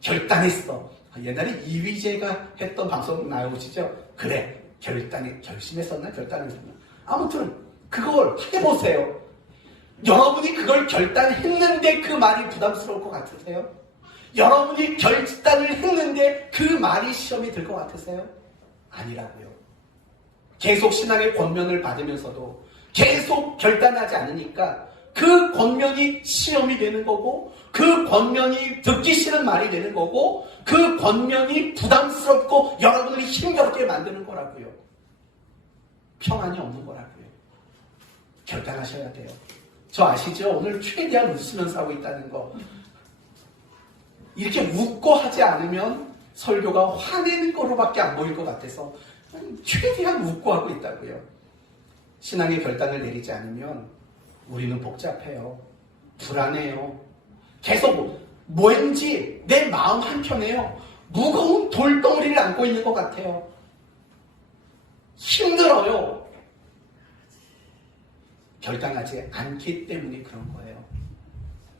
결단했어. 옛날에 이휘재가 했던 방송 나오시죠? 그래, 결심했었나? 결단했었나? 아무튼 그걸 해보세요. 여러분이 그걸 결단했는데 그 말이 부담스러울 것 같으세요? 여러분이 결단을 했는데 그 말이 시험이 들 것 같으세요? 아니라고요. 계속 신앙의 권면을 받으면서도 계속 결단하지 않으니까 그 권면이 시험이 되는 거고, 그 권면이 듣기 싫은 말이 되는 거고, 그 권면이 부담스럽고 여러분을 힘겹게 만드는 거라고요. 평안이 없는 거라고요. 결단하셔야 돼요. 저 아시죠? 오늘 최대한 웃으면서 하고 있다는 거. 이렇게 웃고 하지 않으면 설교가 화내는 거로밖에 안 보일 것 같아서 최대한 웃고 하고 있다고요. 신앙의 결단을 내리지 않으면 우리는 복잡해요. 불안해요. 계속 왠지 내 마음 한켠에요. 무거운 돌덩어리를 안고 있는 것 같아요. 힘들어요. 결단하지 않기 때문에 그런 거예요.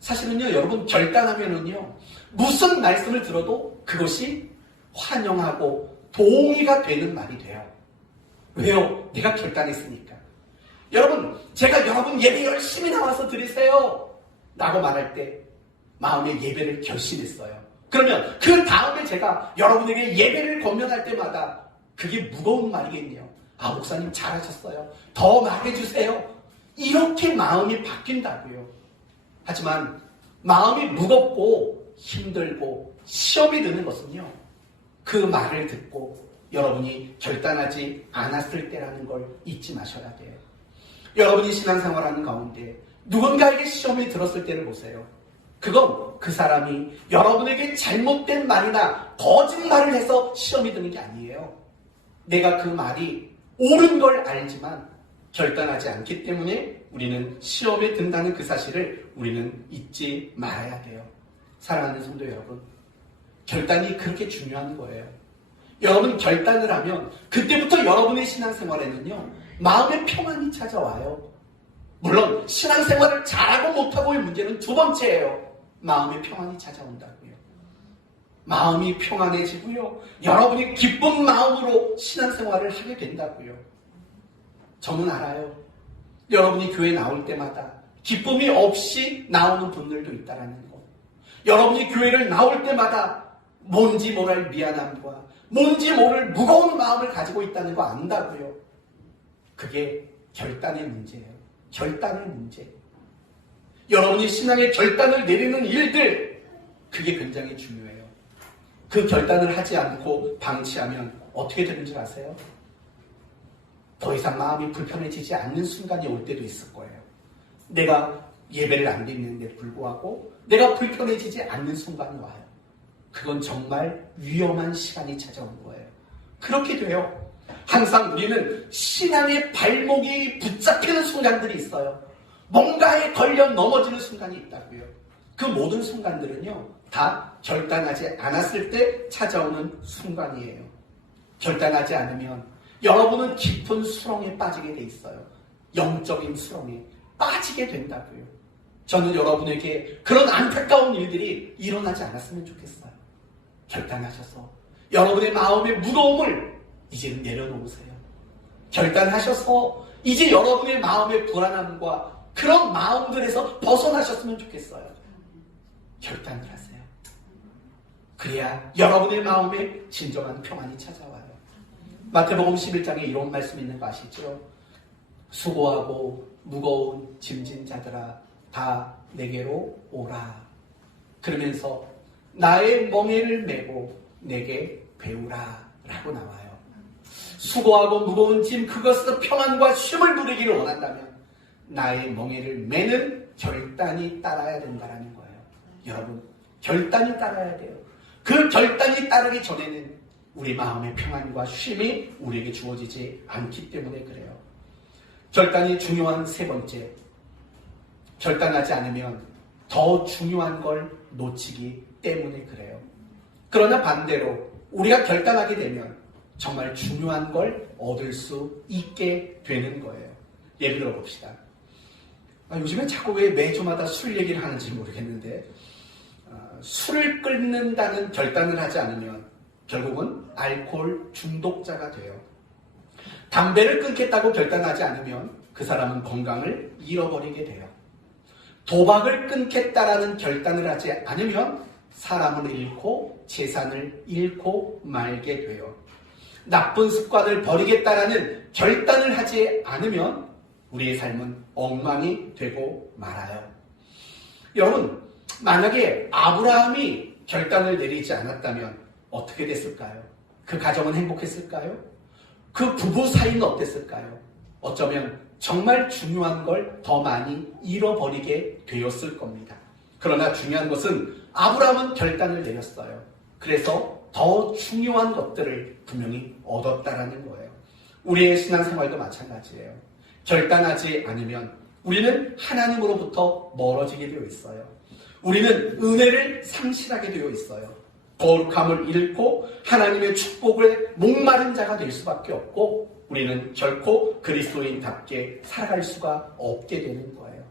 사실은요, 여러분 결단하면은요, 무슨 말씀을 들어도 그것이 환영하고 동의가 되는 말이 돼요. 왜요? 내가 결단했으니까. 여러분, 제가 여러분 예배 열심히 나와서 드리세요 라고 말할 때 마음의 예배를 결심했어요. 그러면 그 다음에 제가 여러분에게 예배를 권면할 때마다 그게 무거운 말이겠네요. 아, 목사님 잘하셨어요. 더 말해주세요. 이렇게 마음이 바뀐다고요. 하지만 마음이 무겁고 힘들고 시험이 드는 것은요, 그 말을 듣고 여러분이 결단하지 않았을 때라는 걸 잊지 마셔야 돼요. 여러분이 신앙생활하는 가운데 누군가에게 시험이 들었을 때를 보세요. 그건 그 사람이 여러분에게 잘못된 말이나 거짓말을 해서 시험이 드는 게 아니에요. 내가 그 말이 옳은 걸 알지만 결단하지 않기 때문에 우리는 시험에 든다는 그 사실을 우리는 잊지 말아야 돼요. 사랑하는 성도 여러분, 결단이 그렇게 중요한 거예요. 여러분 결단을 하면 그때부터 여러분의 신앙생활에는요, 마음의 평안이 찾아와요. 물론 신앙생활을 잘하고 못하고의 문제는 두 번째예요. 마음의 평안이 찾아온다고요. 마음이 평안해지고요, 여러분이 기쁜 마음으로 신앙생활을 하게 된다고요. 저는 알아요. 여러분이 교회 나올 때마다 기쁨이 없이 나오는 분들도 있다라는 거. 여러분이 교회를 나올 때마다 뭔지 모를 미안함과 뭔지 모를 무거운 마음을 가지고 있다는 거 안다고요. 그게 결단의 문제예요. 결단의 문제. 여러분이 신앙의 결단을 내리는 일들, 그게 굉장히 중요해요. 그 결단을 하지 않고 방치하면 어떻게 되는 줄 아세요? 더 이상 마음이 불편해지지 않는 순간이 올 때도 있을 거예요. 내가 예배를 안 드리는데 불구하고 내가 불편해지지 않는 순간이 와요. 그건 정말 위험한 시간이 찾아온 거예요. 그렇게 돼요. 항상 우리는 신앙의 발목이 붙잡히는 순간들이 있어요. 뭔가에 걸려 넘어지는 순간이 있다고요. 그 모든 순간들은요, 다 결단하지 않았을 때 찾아오는 순간이에요. 결단하지 않으면 여러분은 깊은 수렁에 빠지게 돼 있어요. 영적인 수렁에 빠지게 된다고요. 저는 여러분에게 그런 안타까운 일들이 일어나지 않았으면 좋겠어요. 결단하셔서 여러분의 마음의 무거움을 이제는 내려놓으세요. 결단하셔서 이제 여러분의 마음의 불안함과 그런 마음들에서 벗어나셨으면 좋겠어요. 결단을 하세요. 그래야 여러분의 마음에 진정한 평안이 찾아와요. 마태복음 11장에 이런 말씀이 있는 거 아시죠? 수고하고 무거운 짐진 자들아 다 내게로 오라. 그러면서 나의 멍에를 메고 내게 배우라 라고 나와요. 수고하고 무거운 짐, 그것에서 평안과 쉼을 누리기를 원한다면 나의 멍에를 메는 결단이 따라야 된다는 거예요. 여러분, 결단이 따라야 돼요. 그 결단이 따르기 전에는 우리 마음의 평안과 쉼이 우리에게 주어지지 않기 때문에 그래요. 결단이 중요한 세 번째, 결단하지 않으면 더 중요한 걸 놓치기 때문에 그래요. 그러나 반대로 우리가 결단하게 되면 정말 중요한 걸 얻을 수 있게 되는 거예요. 예를 들어 봅시다. 요즘에 자꾸 왜 매주마다 술 얘기를 하는지 모르겠는데, 술을 끊는다는 결단을 하지 않으면 결국은 알코올 중독자가 돼요. 담배를 끊겠다고 결단하지 않으면 그 사람은 건강을 잃어버리게 돼요. 도박을 끊겠다라는 결단을 하지 않으면 사람을 잃고 재산을 잃고 말게 돼요. 나쁜 습관을 버리겠다라는 결단을 하지 않으면 우리의 삶은 엉망이 되고 말아요. 여러분, 만약에 아브라함이 결단을 내리지 않았다면 어떻게 됐을까요? 그 가정은 행복했을까요? 그 부부 사이는 어땠을까요? 어쩌면 정말 중요한 걸 더 많이 잃어버리게 되었을 겁니다. 그러나 중요한 것은 아브라함은 결단을 내렸어요. 그래서 더 중요한 것들을 분명히 얻었다라는 거예요. 우리의 신앙생활도 마찬가지예요. 결단하지 않으면 우리는 하나님으로부터 멀어지게 되어 있어요. 우리는 은혜를 상실하게 되어 있어요. 거룩함을 잃고 하나님의 축복에 목마른 자가 될 수밖에 없고 우리는 결코 그리스도인답게 살아갈 수가 없게 되는 거예요.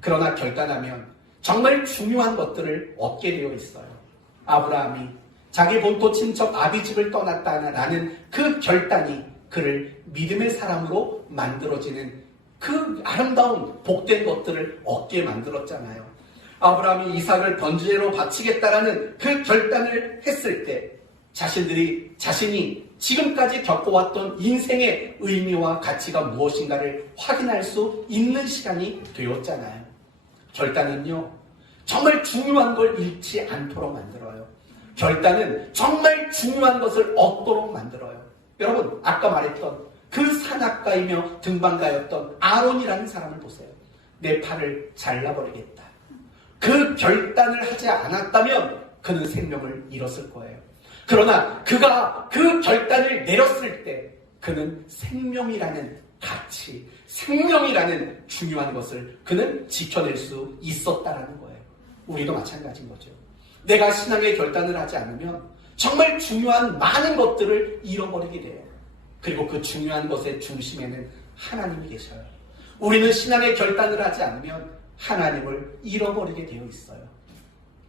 그러나 결단하면 정말 중요한 것들을 얻게 되어 있어요. 아브라함이 자기 본토 친척 아비집을 떠났다라는 그 결단이 그를 믿음의 사람으로 만들어지는 그 아름다운 복된 것들을 얻게 만들었잖아요. 아브라함이 이삭을 번제로 바치겠다라는 그 결단을 했을 때 자신이 지금까지 겪어왔던 인생의 의미와 가치가 무엇인가를 확인할 수 있는 시간이 되었잖아요. 결단은요, 정말 중요한 걸 잃지 않도록 만들어요. 결단은 정말 중요한 것을 얻도록 만들어요. 여러분, 아까 말했던 그 산악가이며 등반가였던 아론이라는 사람을 보세요. 내 팔을 잘라버리겠다. 그 결단을 하지 않았다면 그는 생명을 잃었을 거예요. 그러나 그가 그 결단을 내렸을 때 그는 생명이라는 가치, 생명이라는 중요한 것을 그는 지켜낼 수 있었다라는 거예요. 우리도 마찬가지인 거죠. 내가 신앙의 결단을 하지 않으면 정말 중요한 많은 것들을 잃어버리게 돼요. 그리고 그 중요한 것의 중심에는 하나님이 계셔요. 우리는 신앙의 결단을 하지 않으면 하나님을 잃어버리게 되어 있어요.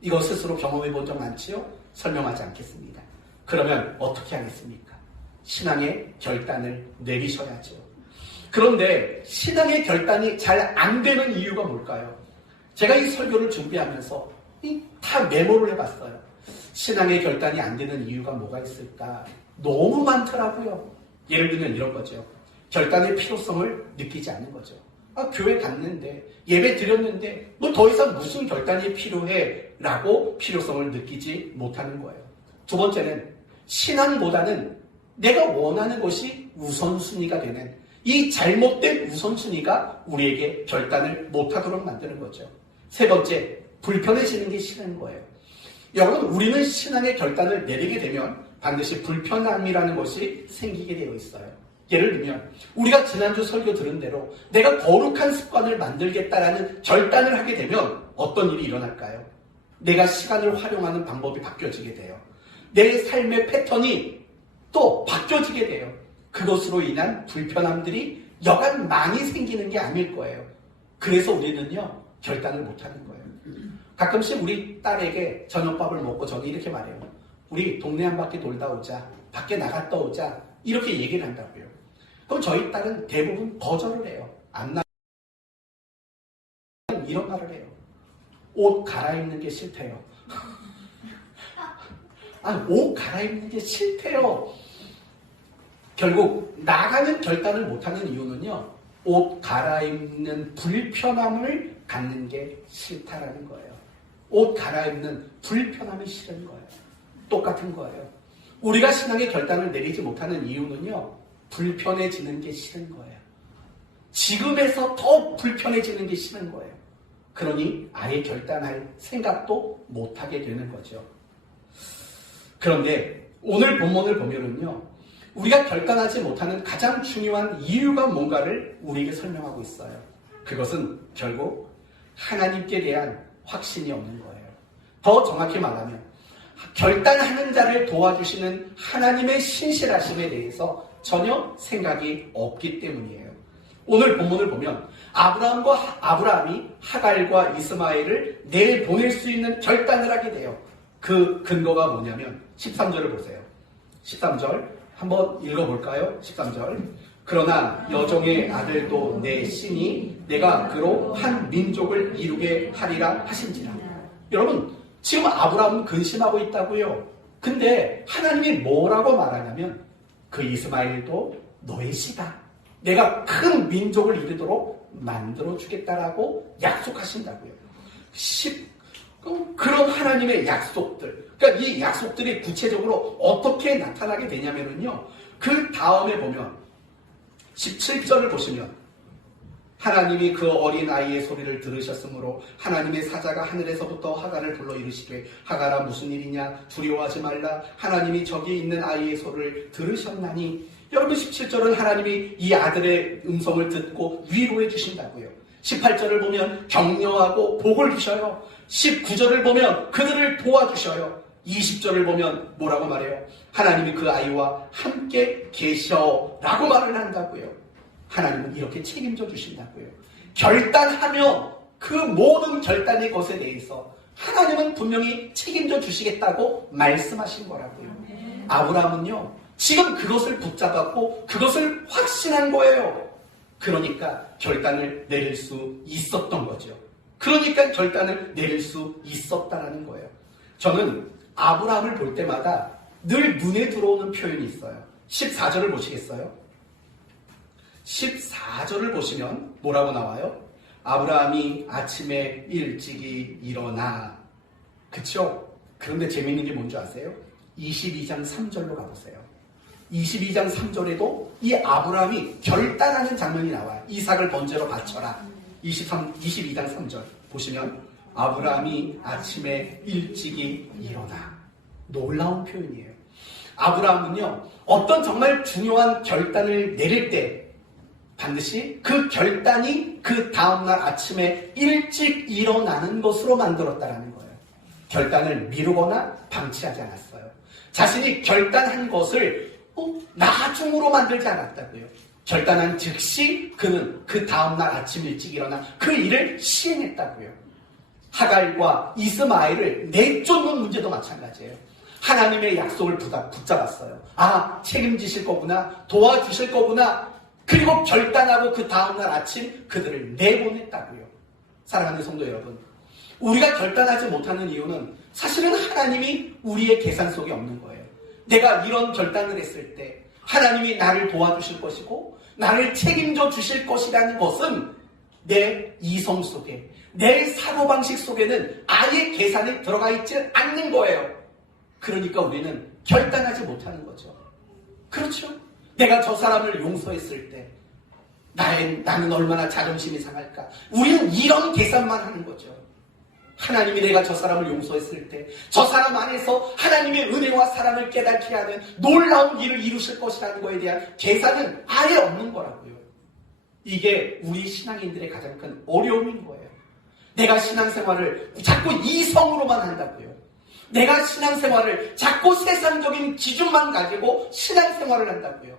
이거 스스로 경험해 본 적 많지요? 설명하지 않겠습니다. 그러면 어떻게 하겠습니까? 신앙의 결단을 내리셔야죠. 그런데 신앙의 결단이 잘 안 되는 이유가 뭘까요? 제가 이 설교를 준비하면서 다 메모를 해봤어요. 신앙의 결단이 안 되는 이유가 뭐가 있을까? 너무 많더라고요. 예를 들면 이런 거죠. 결단의 필요성을 느끼지 않는 거죠. 교회 갔는데, 예배 드렸는데, 뭐 더 이상 무슨 결단이 필요해? 라고 필요성을 느끼지 못하는 거예요. 두 번째는 신앙보다는 내가 원하는 것이 우선순위가 되는 이 잘못된 우선순위가 우리에게 결단을 못하도록 만드는 거죠. 세 번째, 불편해지는 게 싫은 거예요. 여러분, 우리는 신앙의 결단을 내리게 되면 반드시 불편함이라는 것이 생기게 되어 있어요. 예를 들면 우리가 지난주 설교 들은 대로 내가 거룩한 습관을 만들겠다라는 결단을 하게 되면 어떤 일이 일어날까요? 내가 시간을 활용하는 방법이 바뀌어지게 돼요. 내 삶의 패턴이 또 바뀌어지게 돼요. 그것으로 인한 불편함들이 여간 많이 생기는 게 아닐 거예요. 그래서 우리는요, 결단을 못하는 거예요. 가끔씩 우리 딸에게 저녁밥을 먹고 저는 이렇게 말해요. 우리 동네 한 바퀴 돌다 오자, 밖에 나갔다 오자, 이렇게 얘기를 한다고요. 그럼 저희 딸은 대부분 거절을 해요. 안 나. 이런 말을 해요. 옷 갈아입는 게 싫대요. 옷 갈아입는 게 싫대요. 결국 나가는 결단을 못하는 이유는요, 옷 갈아입는 불편함을 갖는 게 싫다라는 거예요. 옷 갈아입는 불편함이 싫은 거예요. 똑같은 거예요. 우리가 신앙의 결단을 내리지 못하는 이유는요, 불편해지는 게 싫은 거예요. 지금에서 더 불편해지는 게 싫은 거예요. 그러니 아예 결단할 생각도 못하게 되는 거죠. 그런데 오늘 본문을 보면은요, 우리가 결단하지 못하는 가장 중요한 이유가 뭔가를 우리에게 설명하고 있어요. 그것은 결국 하나님께 대한 확신이 없는 거예요. 더 정확히 말하면 결단하는 자를 도와주시는 하나님의 신실하심에 대해서 전혀 생각이 없기 때문이에요. 오늘 본문을 보면 아브라함이 하갈과 이스마엘을 내보낼 수 있는 결단을 하게 돼요. 그 근거가 뭐냐면 13절을 보세요. 13절 한번 읽어볼까요? 13절. 그러나 여종의 아들도 내 신이 내가 그로 한 민족을 이루게 하리라 하신지라. 여러분, 지금 아브라함은 근심하고 있다고요. 근데 하나님이 뭐라고 말하냐면 그 이스마엘도 너의 씨다. 내가 큰 민족을 이루도록 만들어주겠다라고 약속하신다고요. 그런 하나님의 약속들. 그러니까 이 약속들이 구체적으로 어떻게 나타나게 되냐면요. 그 다음에 보면 17절을 보시면 하나님이 그 어린 아이의 소리를 들으셨으므로 하나님의 사자가 하늘에서부터 하갈을 불러 이르시되 하갈아 무슨 일이냐 두려워하지 말라 하나님이 저기 있는 아이의 소리를 들으셨나니. 여러분 17절은 하나님이 이 아들의 음성을 듣고 위로해 주신다고요. 18절을 보면 격려하고 복을 주셔요. 19절을 보면 그들을 도와주셔요. 20절을 보면 뭐라고 말해요? 하나님이 그 아이와 함께 계셔라고 말을 한다고요. 하나님은 이렇게 책임져 주신다고요. 결단하며 그 모든 결단의 것에 대해서 하나님은 분명히 책임져 주시겠다고 말씀하신 거라고요. 아브라함은요, 지금 그것을 붙잡았고 그것을 확신한 거예요. 그러니까 결단을 내릴 수 있었던 거죠. 그러니까 결단을 내릴 수 있었다라는 거예요. 저는 아브라함을 볼 때마다 늘 눈에 들어오는 표현이 있어요. 14절을 보시겠어요? 14절을 보시면 뭐라고 나와요? 아브라함이 아침에 일찍이 일어나. 그쵸? 그런데 재밌는 게 뭔지 아세요? 22장 3절로 가보세요. 22장 3절에도 이 아브라함이 결단하는 장면이 나와요. 이삭을 번제로 바쳐라. 22장 3절 보시면 아브라함이 아침에 일찍이 일어나. 놀라운 표현이에요. 아브라함은요, 어떤 정말 중요한 결단을 내릴 때 반드시 그 결단이 그 다음날 아침에 일찍 일어나는 것으로 만들었다라는 거예요. 결단을 미루거나 방치하지 않았어요. 자신이 결단한 것을 나중으로 만들지 않았다고요. 결단한 즉시 그는 그 다음날 아침 일찍 일어나 그 일을 시행했다고요. 하갈과 이스마엘을 내쫓는 문제도 마찬가지예요. 하나님의 약속을 붙잡았어요. 책임지실 거구나, 도와주실 거구나. 그리고 결단하고 그 다음날 아침 그들을 내보냈다고요. 사랑하는 성도 여러분, 우리가 결단하지 못하는 이유는 사실은 하나님이 우리의 계산 속에 없는 거예요. 내가 이런 결단을 했을 때 하나님이 나를 도와주실 것이고 나를 책임져 주실 것이라는 것은 내 이성 속에, 내 사고방식 속에는 아예 계산에 들어가 있지 않는 거예요. 그러니까 우리는 결단하지 못하는 거죠. 그렇죠? 내가 저 사람을 용서했을 때 나는 얼마나 자존심이 상할까? 우리는 이런 계산만 하는 거죠. 하나님이 내가 저 사람을 용서했을 때 저 사람 안에서 하나님의 은혜와 사랑을 깨닫게 하는 놀라운 일을 이루실 것이라는 것에 대한 계산은 아예 없는 거라고요. 이게 우리 신앙인들의 가장 큰 어려움인 거예요. 내가 신앙생활을 자꾸 이성으로만 한다고요. 내가 신앙생활을 자꾸 세상적인 기준만 가지고 신앙생활을 한다고요.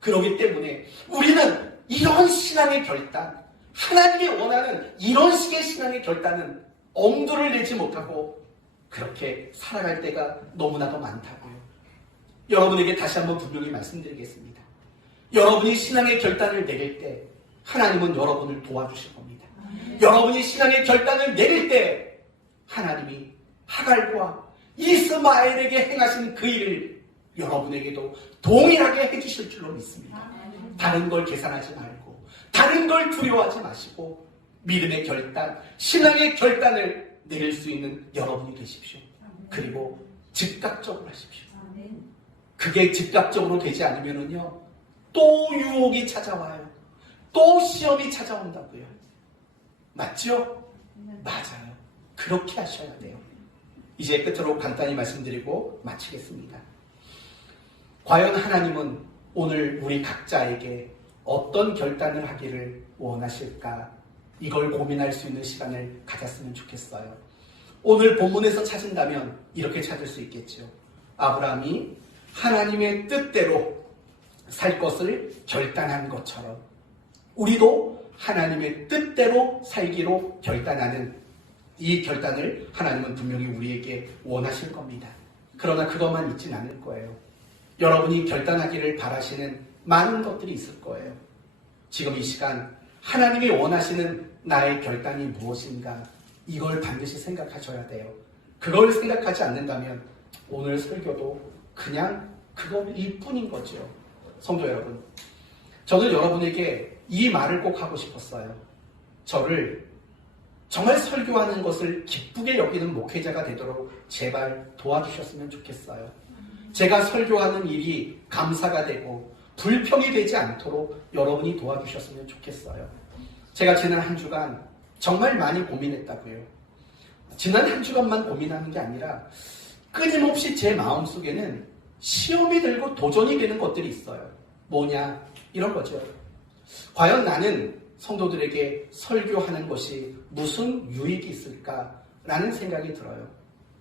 그렇기 때문에 우리는 이런 신앙의 결단, 하나님이 원하는 이런 식의 신앙의 결단은 엄두를 내지 못하고 그렇게 살아갈 때가 너무나도 많다고요. 여러분에게 다시 한번 분명히 말씀드리겠습니다. 여러분이 신앙의 결단을 내릴 때 하나님은 여러분을 도와주실 겁니다. 여러분이 신앙의 결단을 내릴 때 하나님이 하갈과 이스마엘에게 행하신 그 일을 여러분에게도 동일하게 해주실 줄로 믿습니다. 다른 걸 계산하지 말고, 다른 걸 두려워하지 마시고 믿음의 결단, 신앙의 결단을 내릴 수 있는 여러분이 되십시오. 그리고 즉각적으로 하십시오. 그게 즉각적으로 되지 않으면요, 또 유혹이 찾아와요. 또 시험이 찾아온다고요. 맞죠? 맞아요. 그렇게 하셔야 돼요. 이제 끝으로 간단히 말씀드리고 마치겠습니다. 과연 하나님은 오늘 우리 각자에게 어떤 결단을 하기를 원하실까? 이걸 고민할 수 있는 시간을 가졌으면 좋겠어요. 오늘 본문에서 찾은다면 이렇게 찾을 수 있겠죠. 아브라함이 하나님의 뜻대로 살 것을 결단한 것처럼 우리도 하나님의 뜻대로 살기로 결단하는 이 결단을 하나님은 분명히 우리에게 원하실 겁니다. 그러나 그것만 있진 않을 거예요. 여러분이 결단하기를 바라시는 많은 것들이 있을 거예요. 지금 이 시간 하나님이 원하시는 나의 결단이 무엇인가, 이걸 반드시 생각하셔야 돼요. 그걸 생각하지 않는다면 오늘 설교도 그냥 그거일 뿐인 거죠. 성도 여러분, 저는 여러분에게 이 말을 꼭 하고 싶었어요. 저를 정말 설교하는 것을 기쁘게 여기는 목회자가 되도록 제발 도와주셨으면 좋겠어요. 제가 설교하는 일이 감사가 되고 불평이 되지 않도록 여러분이 도와주셨으면 좋겠어요. 제가 지난 한 주간 정말 많이 고민했다고요. 지난 한 주간만 고민하는 게 아니라 끊임없이 제 마음속에는 시험이 들고 도전이 되는 것들이 있어요. 뭐냐? 이런 거죠. 과연 나는 성도들에게 설교하는 것이 무슨 유익이 있을까라는 생각이 들어요.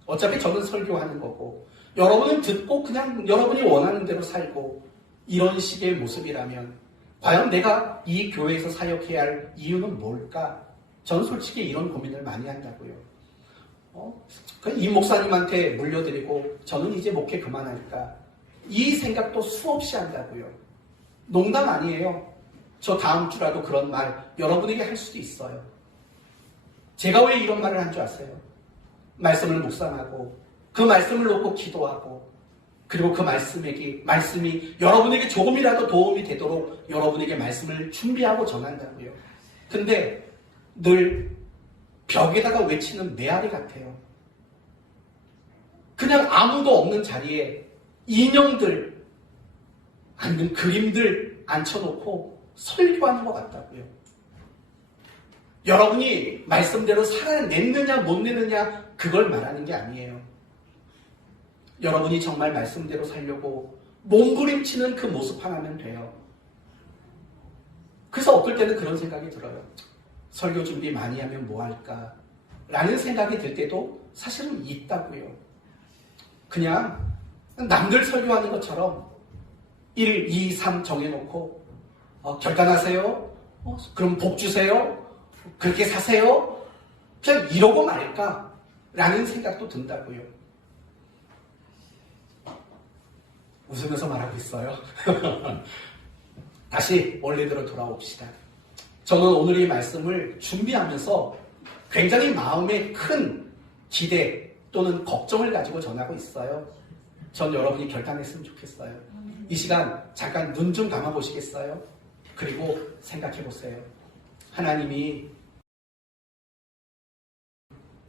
어차피 저는 설교하는 거고 여러분은 듣고 그냥 여러분이 원하는 대로 살고 이런 식의 모습이라면 과연 내가 이 교회에서 사역해야 할 이유는 뭘까? 저는 솔직히 이런 고민을 많이 한다고요. 이 목사님한테 물려드리고 저는 이제 목회 그만할까? 이 생각도 수없이 한다고요. 농담 아니에요. 저 다음 주라도 그런 말 여러분에게 할 수도 있어요. 제가 왜 이런 말을 한 줄 아세요? 말씀을 묵상하고 그 말씀을 놓고 기도하고 그리고 그 말씀이 여러분에게 조금이라도 도움이 되도록 여러분에게 말씀을 준비하고 전한다고요. 근데 늘 벽에다가 외치는 메아리 같아요. 그냥 아무도 없는 자리에 인형들 아니면 그림들 앉혀놓고 설교하는 것 같다고요. 여러분이 말씀대로 살아냈느냐 못 내느냐 그걸 말하는 게 아니에요. 여러분이 정말 말씀대로 살려고 몸부림치는 그 모습 하나면 돼요. 그래서 어떨 때는 그런 생각이 들어요. 설교 준비 많이 하면 뭐 할까? 라는 생각이 들 때도 사실은 있다고요. 그냥 남들 설교하는 것처럼 1, 2, 3 정해놓고 결단하세요. 그럼 복 주세요. 그렇게 사세요. 그냥 이러고 말까? 라는 생각도 든다고요. 웃으면서 말하고 있어요. 다시 원래대로 돌아옵시다. 저는 오늘 이 말씀을 준비하면서 굉장히 마음에 큰 기대 또는 걱정을 가지고 전하고 있어요. 전 여러분이 결단했으면 좋겠어요. 이 시간 잠깐 눈 좀 감아보시겠어요? 그리고 생각해보세요. 하나님이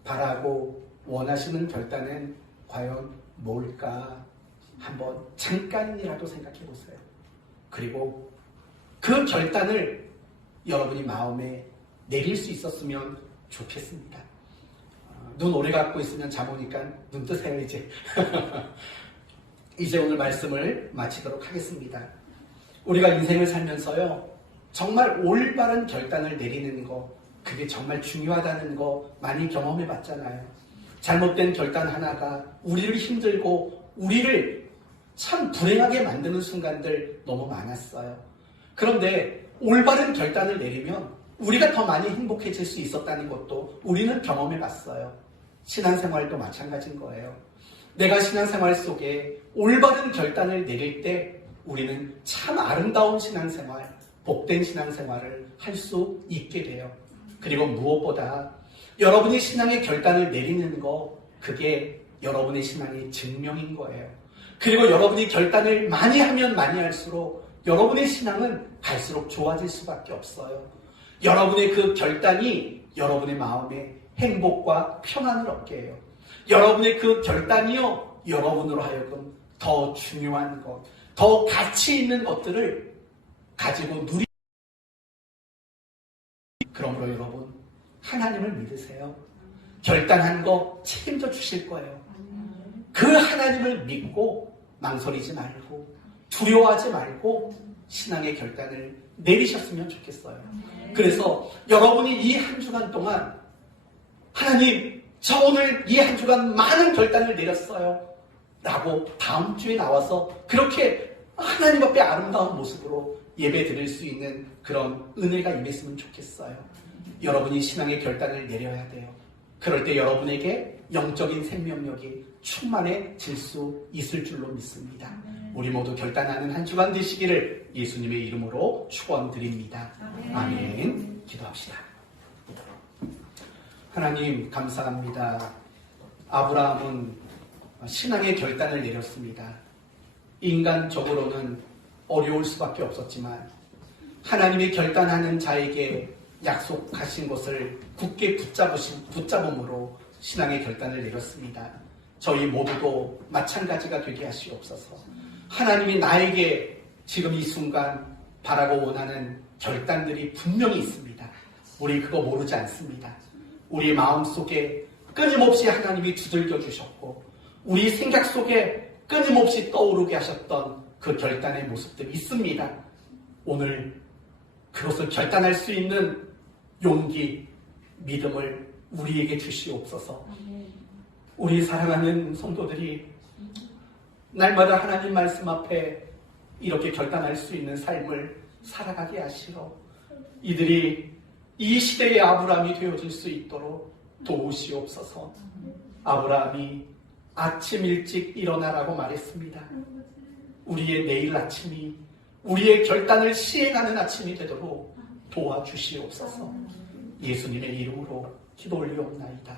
바라고 원하시는 결단은 과연 뭘까? 한번 잠깐이라도 생각해보세요. 그리고 그 결단을 여러분이 마음에 내릴 수 있었으면 좋겠습니다. 눈 오래 감고 있으면 잠 오니까 눈 뜨세요 이제. 이제 오늘 말씀을 마치도록 하겠습니다. 우리가 인생을 살면서요 정말 올바른 결단을 내리는 거 그게 정말 중요하다는 거 많이 경험해 봤잖아요. 잘못된 결단 하나가 우리를 힘들고 우리를 참 불행하게 만드는 순간들 너무 많았어요. 그런데 올바른 결단을 내리면 우리가 더 많이 행복해질 수 있었다는 것도 우리는 경험해 봤어요. 신앙생활도 마찬가지인 거예요. 내가 신앙생활 속에 올바른 결단을 내릴 때 우리는 참 아름다운 신앙생활, 복된 신앙생활을 할 수 있게 돼요. 그리고 무엇보다 여러분이 신앙의 결단을 내리는 거 그게 여러분의 신앙의 증명인 거예요. 그리고 여러분이 결단을 많이 하면 많이 할수록 여러분의 신앙은 갈수록 좋아질 수밖에 없어요. 여러분의 그 결단이 여러분의 마음에 행복과 평안을 얻게 해요. 여러분의 그 결단이요 여러분으로 하여금 더 중요한 것, 더 가치 있는 것들을 가지고 그러므로 여러분 하나님을 믿으세요. 결단한 거 책임져 주실 거예요. 그 하나님을 믿고 망설이지 말고 두려워하지 말고 신앙의 결단을 내리셨으면 좋겠어요. 그래서 여러분이 이 한 주간 동안 하나님 저 오늘 이 한 주간 많은 결단을 내렸어요 라고 다음 주에 나와서 그렇게 하나님 앞에 아름다운 모습으로 예배 드릴 수 있는 그런 은혜가 임했으면 좋겠어요. 여러분이 신앙의 결단을 내려야 돼요. 그럴 때 여러분에게 영적인 생명력이 충만해질 수 있을 줄로 믿습니다. 우리 모두 결단하는 한 주간 되시기를 예수님의 이름으로 축원드립니다. 아멘. 기도합시다. 하나님 감사합니다. 아브라함은 신앙의 결단을 내렸습니다. 인간적으로는 어려울 수밖에 없었지만 하나님이 결단하는 자에게 약속하신 것을 굳게 붙잡음으로 신앙의 결단을 내렸습니다. 저희 모두도 마찬가지가 되게 하시옵소서. 하나님이 나에게 지금 이 순간 바라고 원하는 결단들이 분명히 있습니다. 우리 그거 모르지 않습니다. 우리 마음속에 끊임없이 하나님이 두들겨 주셨고 우리 생각 속에 끊임없이 떠오르게 하셨던 그 결단의 모습들이 있습니다. 오늘 그것을 결단할 수 있는 용기, 믿음을 우리에게 주시옵소서. 우리 사랑하는 성도들이 날마다 하나님 말씀 앞에 이렇게 결단할 수 있는 삶을 살아가게 하시어 이들이 이 시대의 아브라함이 되어질 수 있도록 도우시옵소서. 아브라함이 아침 일찍 일어나라고 말했습니다. 우리의 내일 아침이 우리의 결단을 시행하는 아침이 되도록 도와주시옵소서. 예수님의 이름으로 기도 올리옵나이다.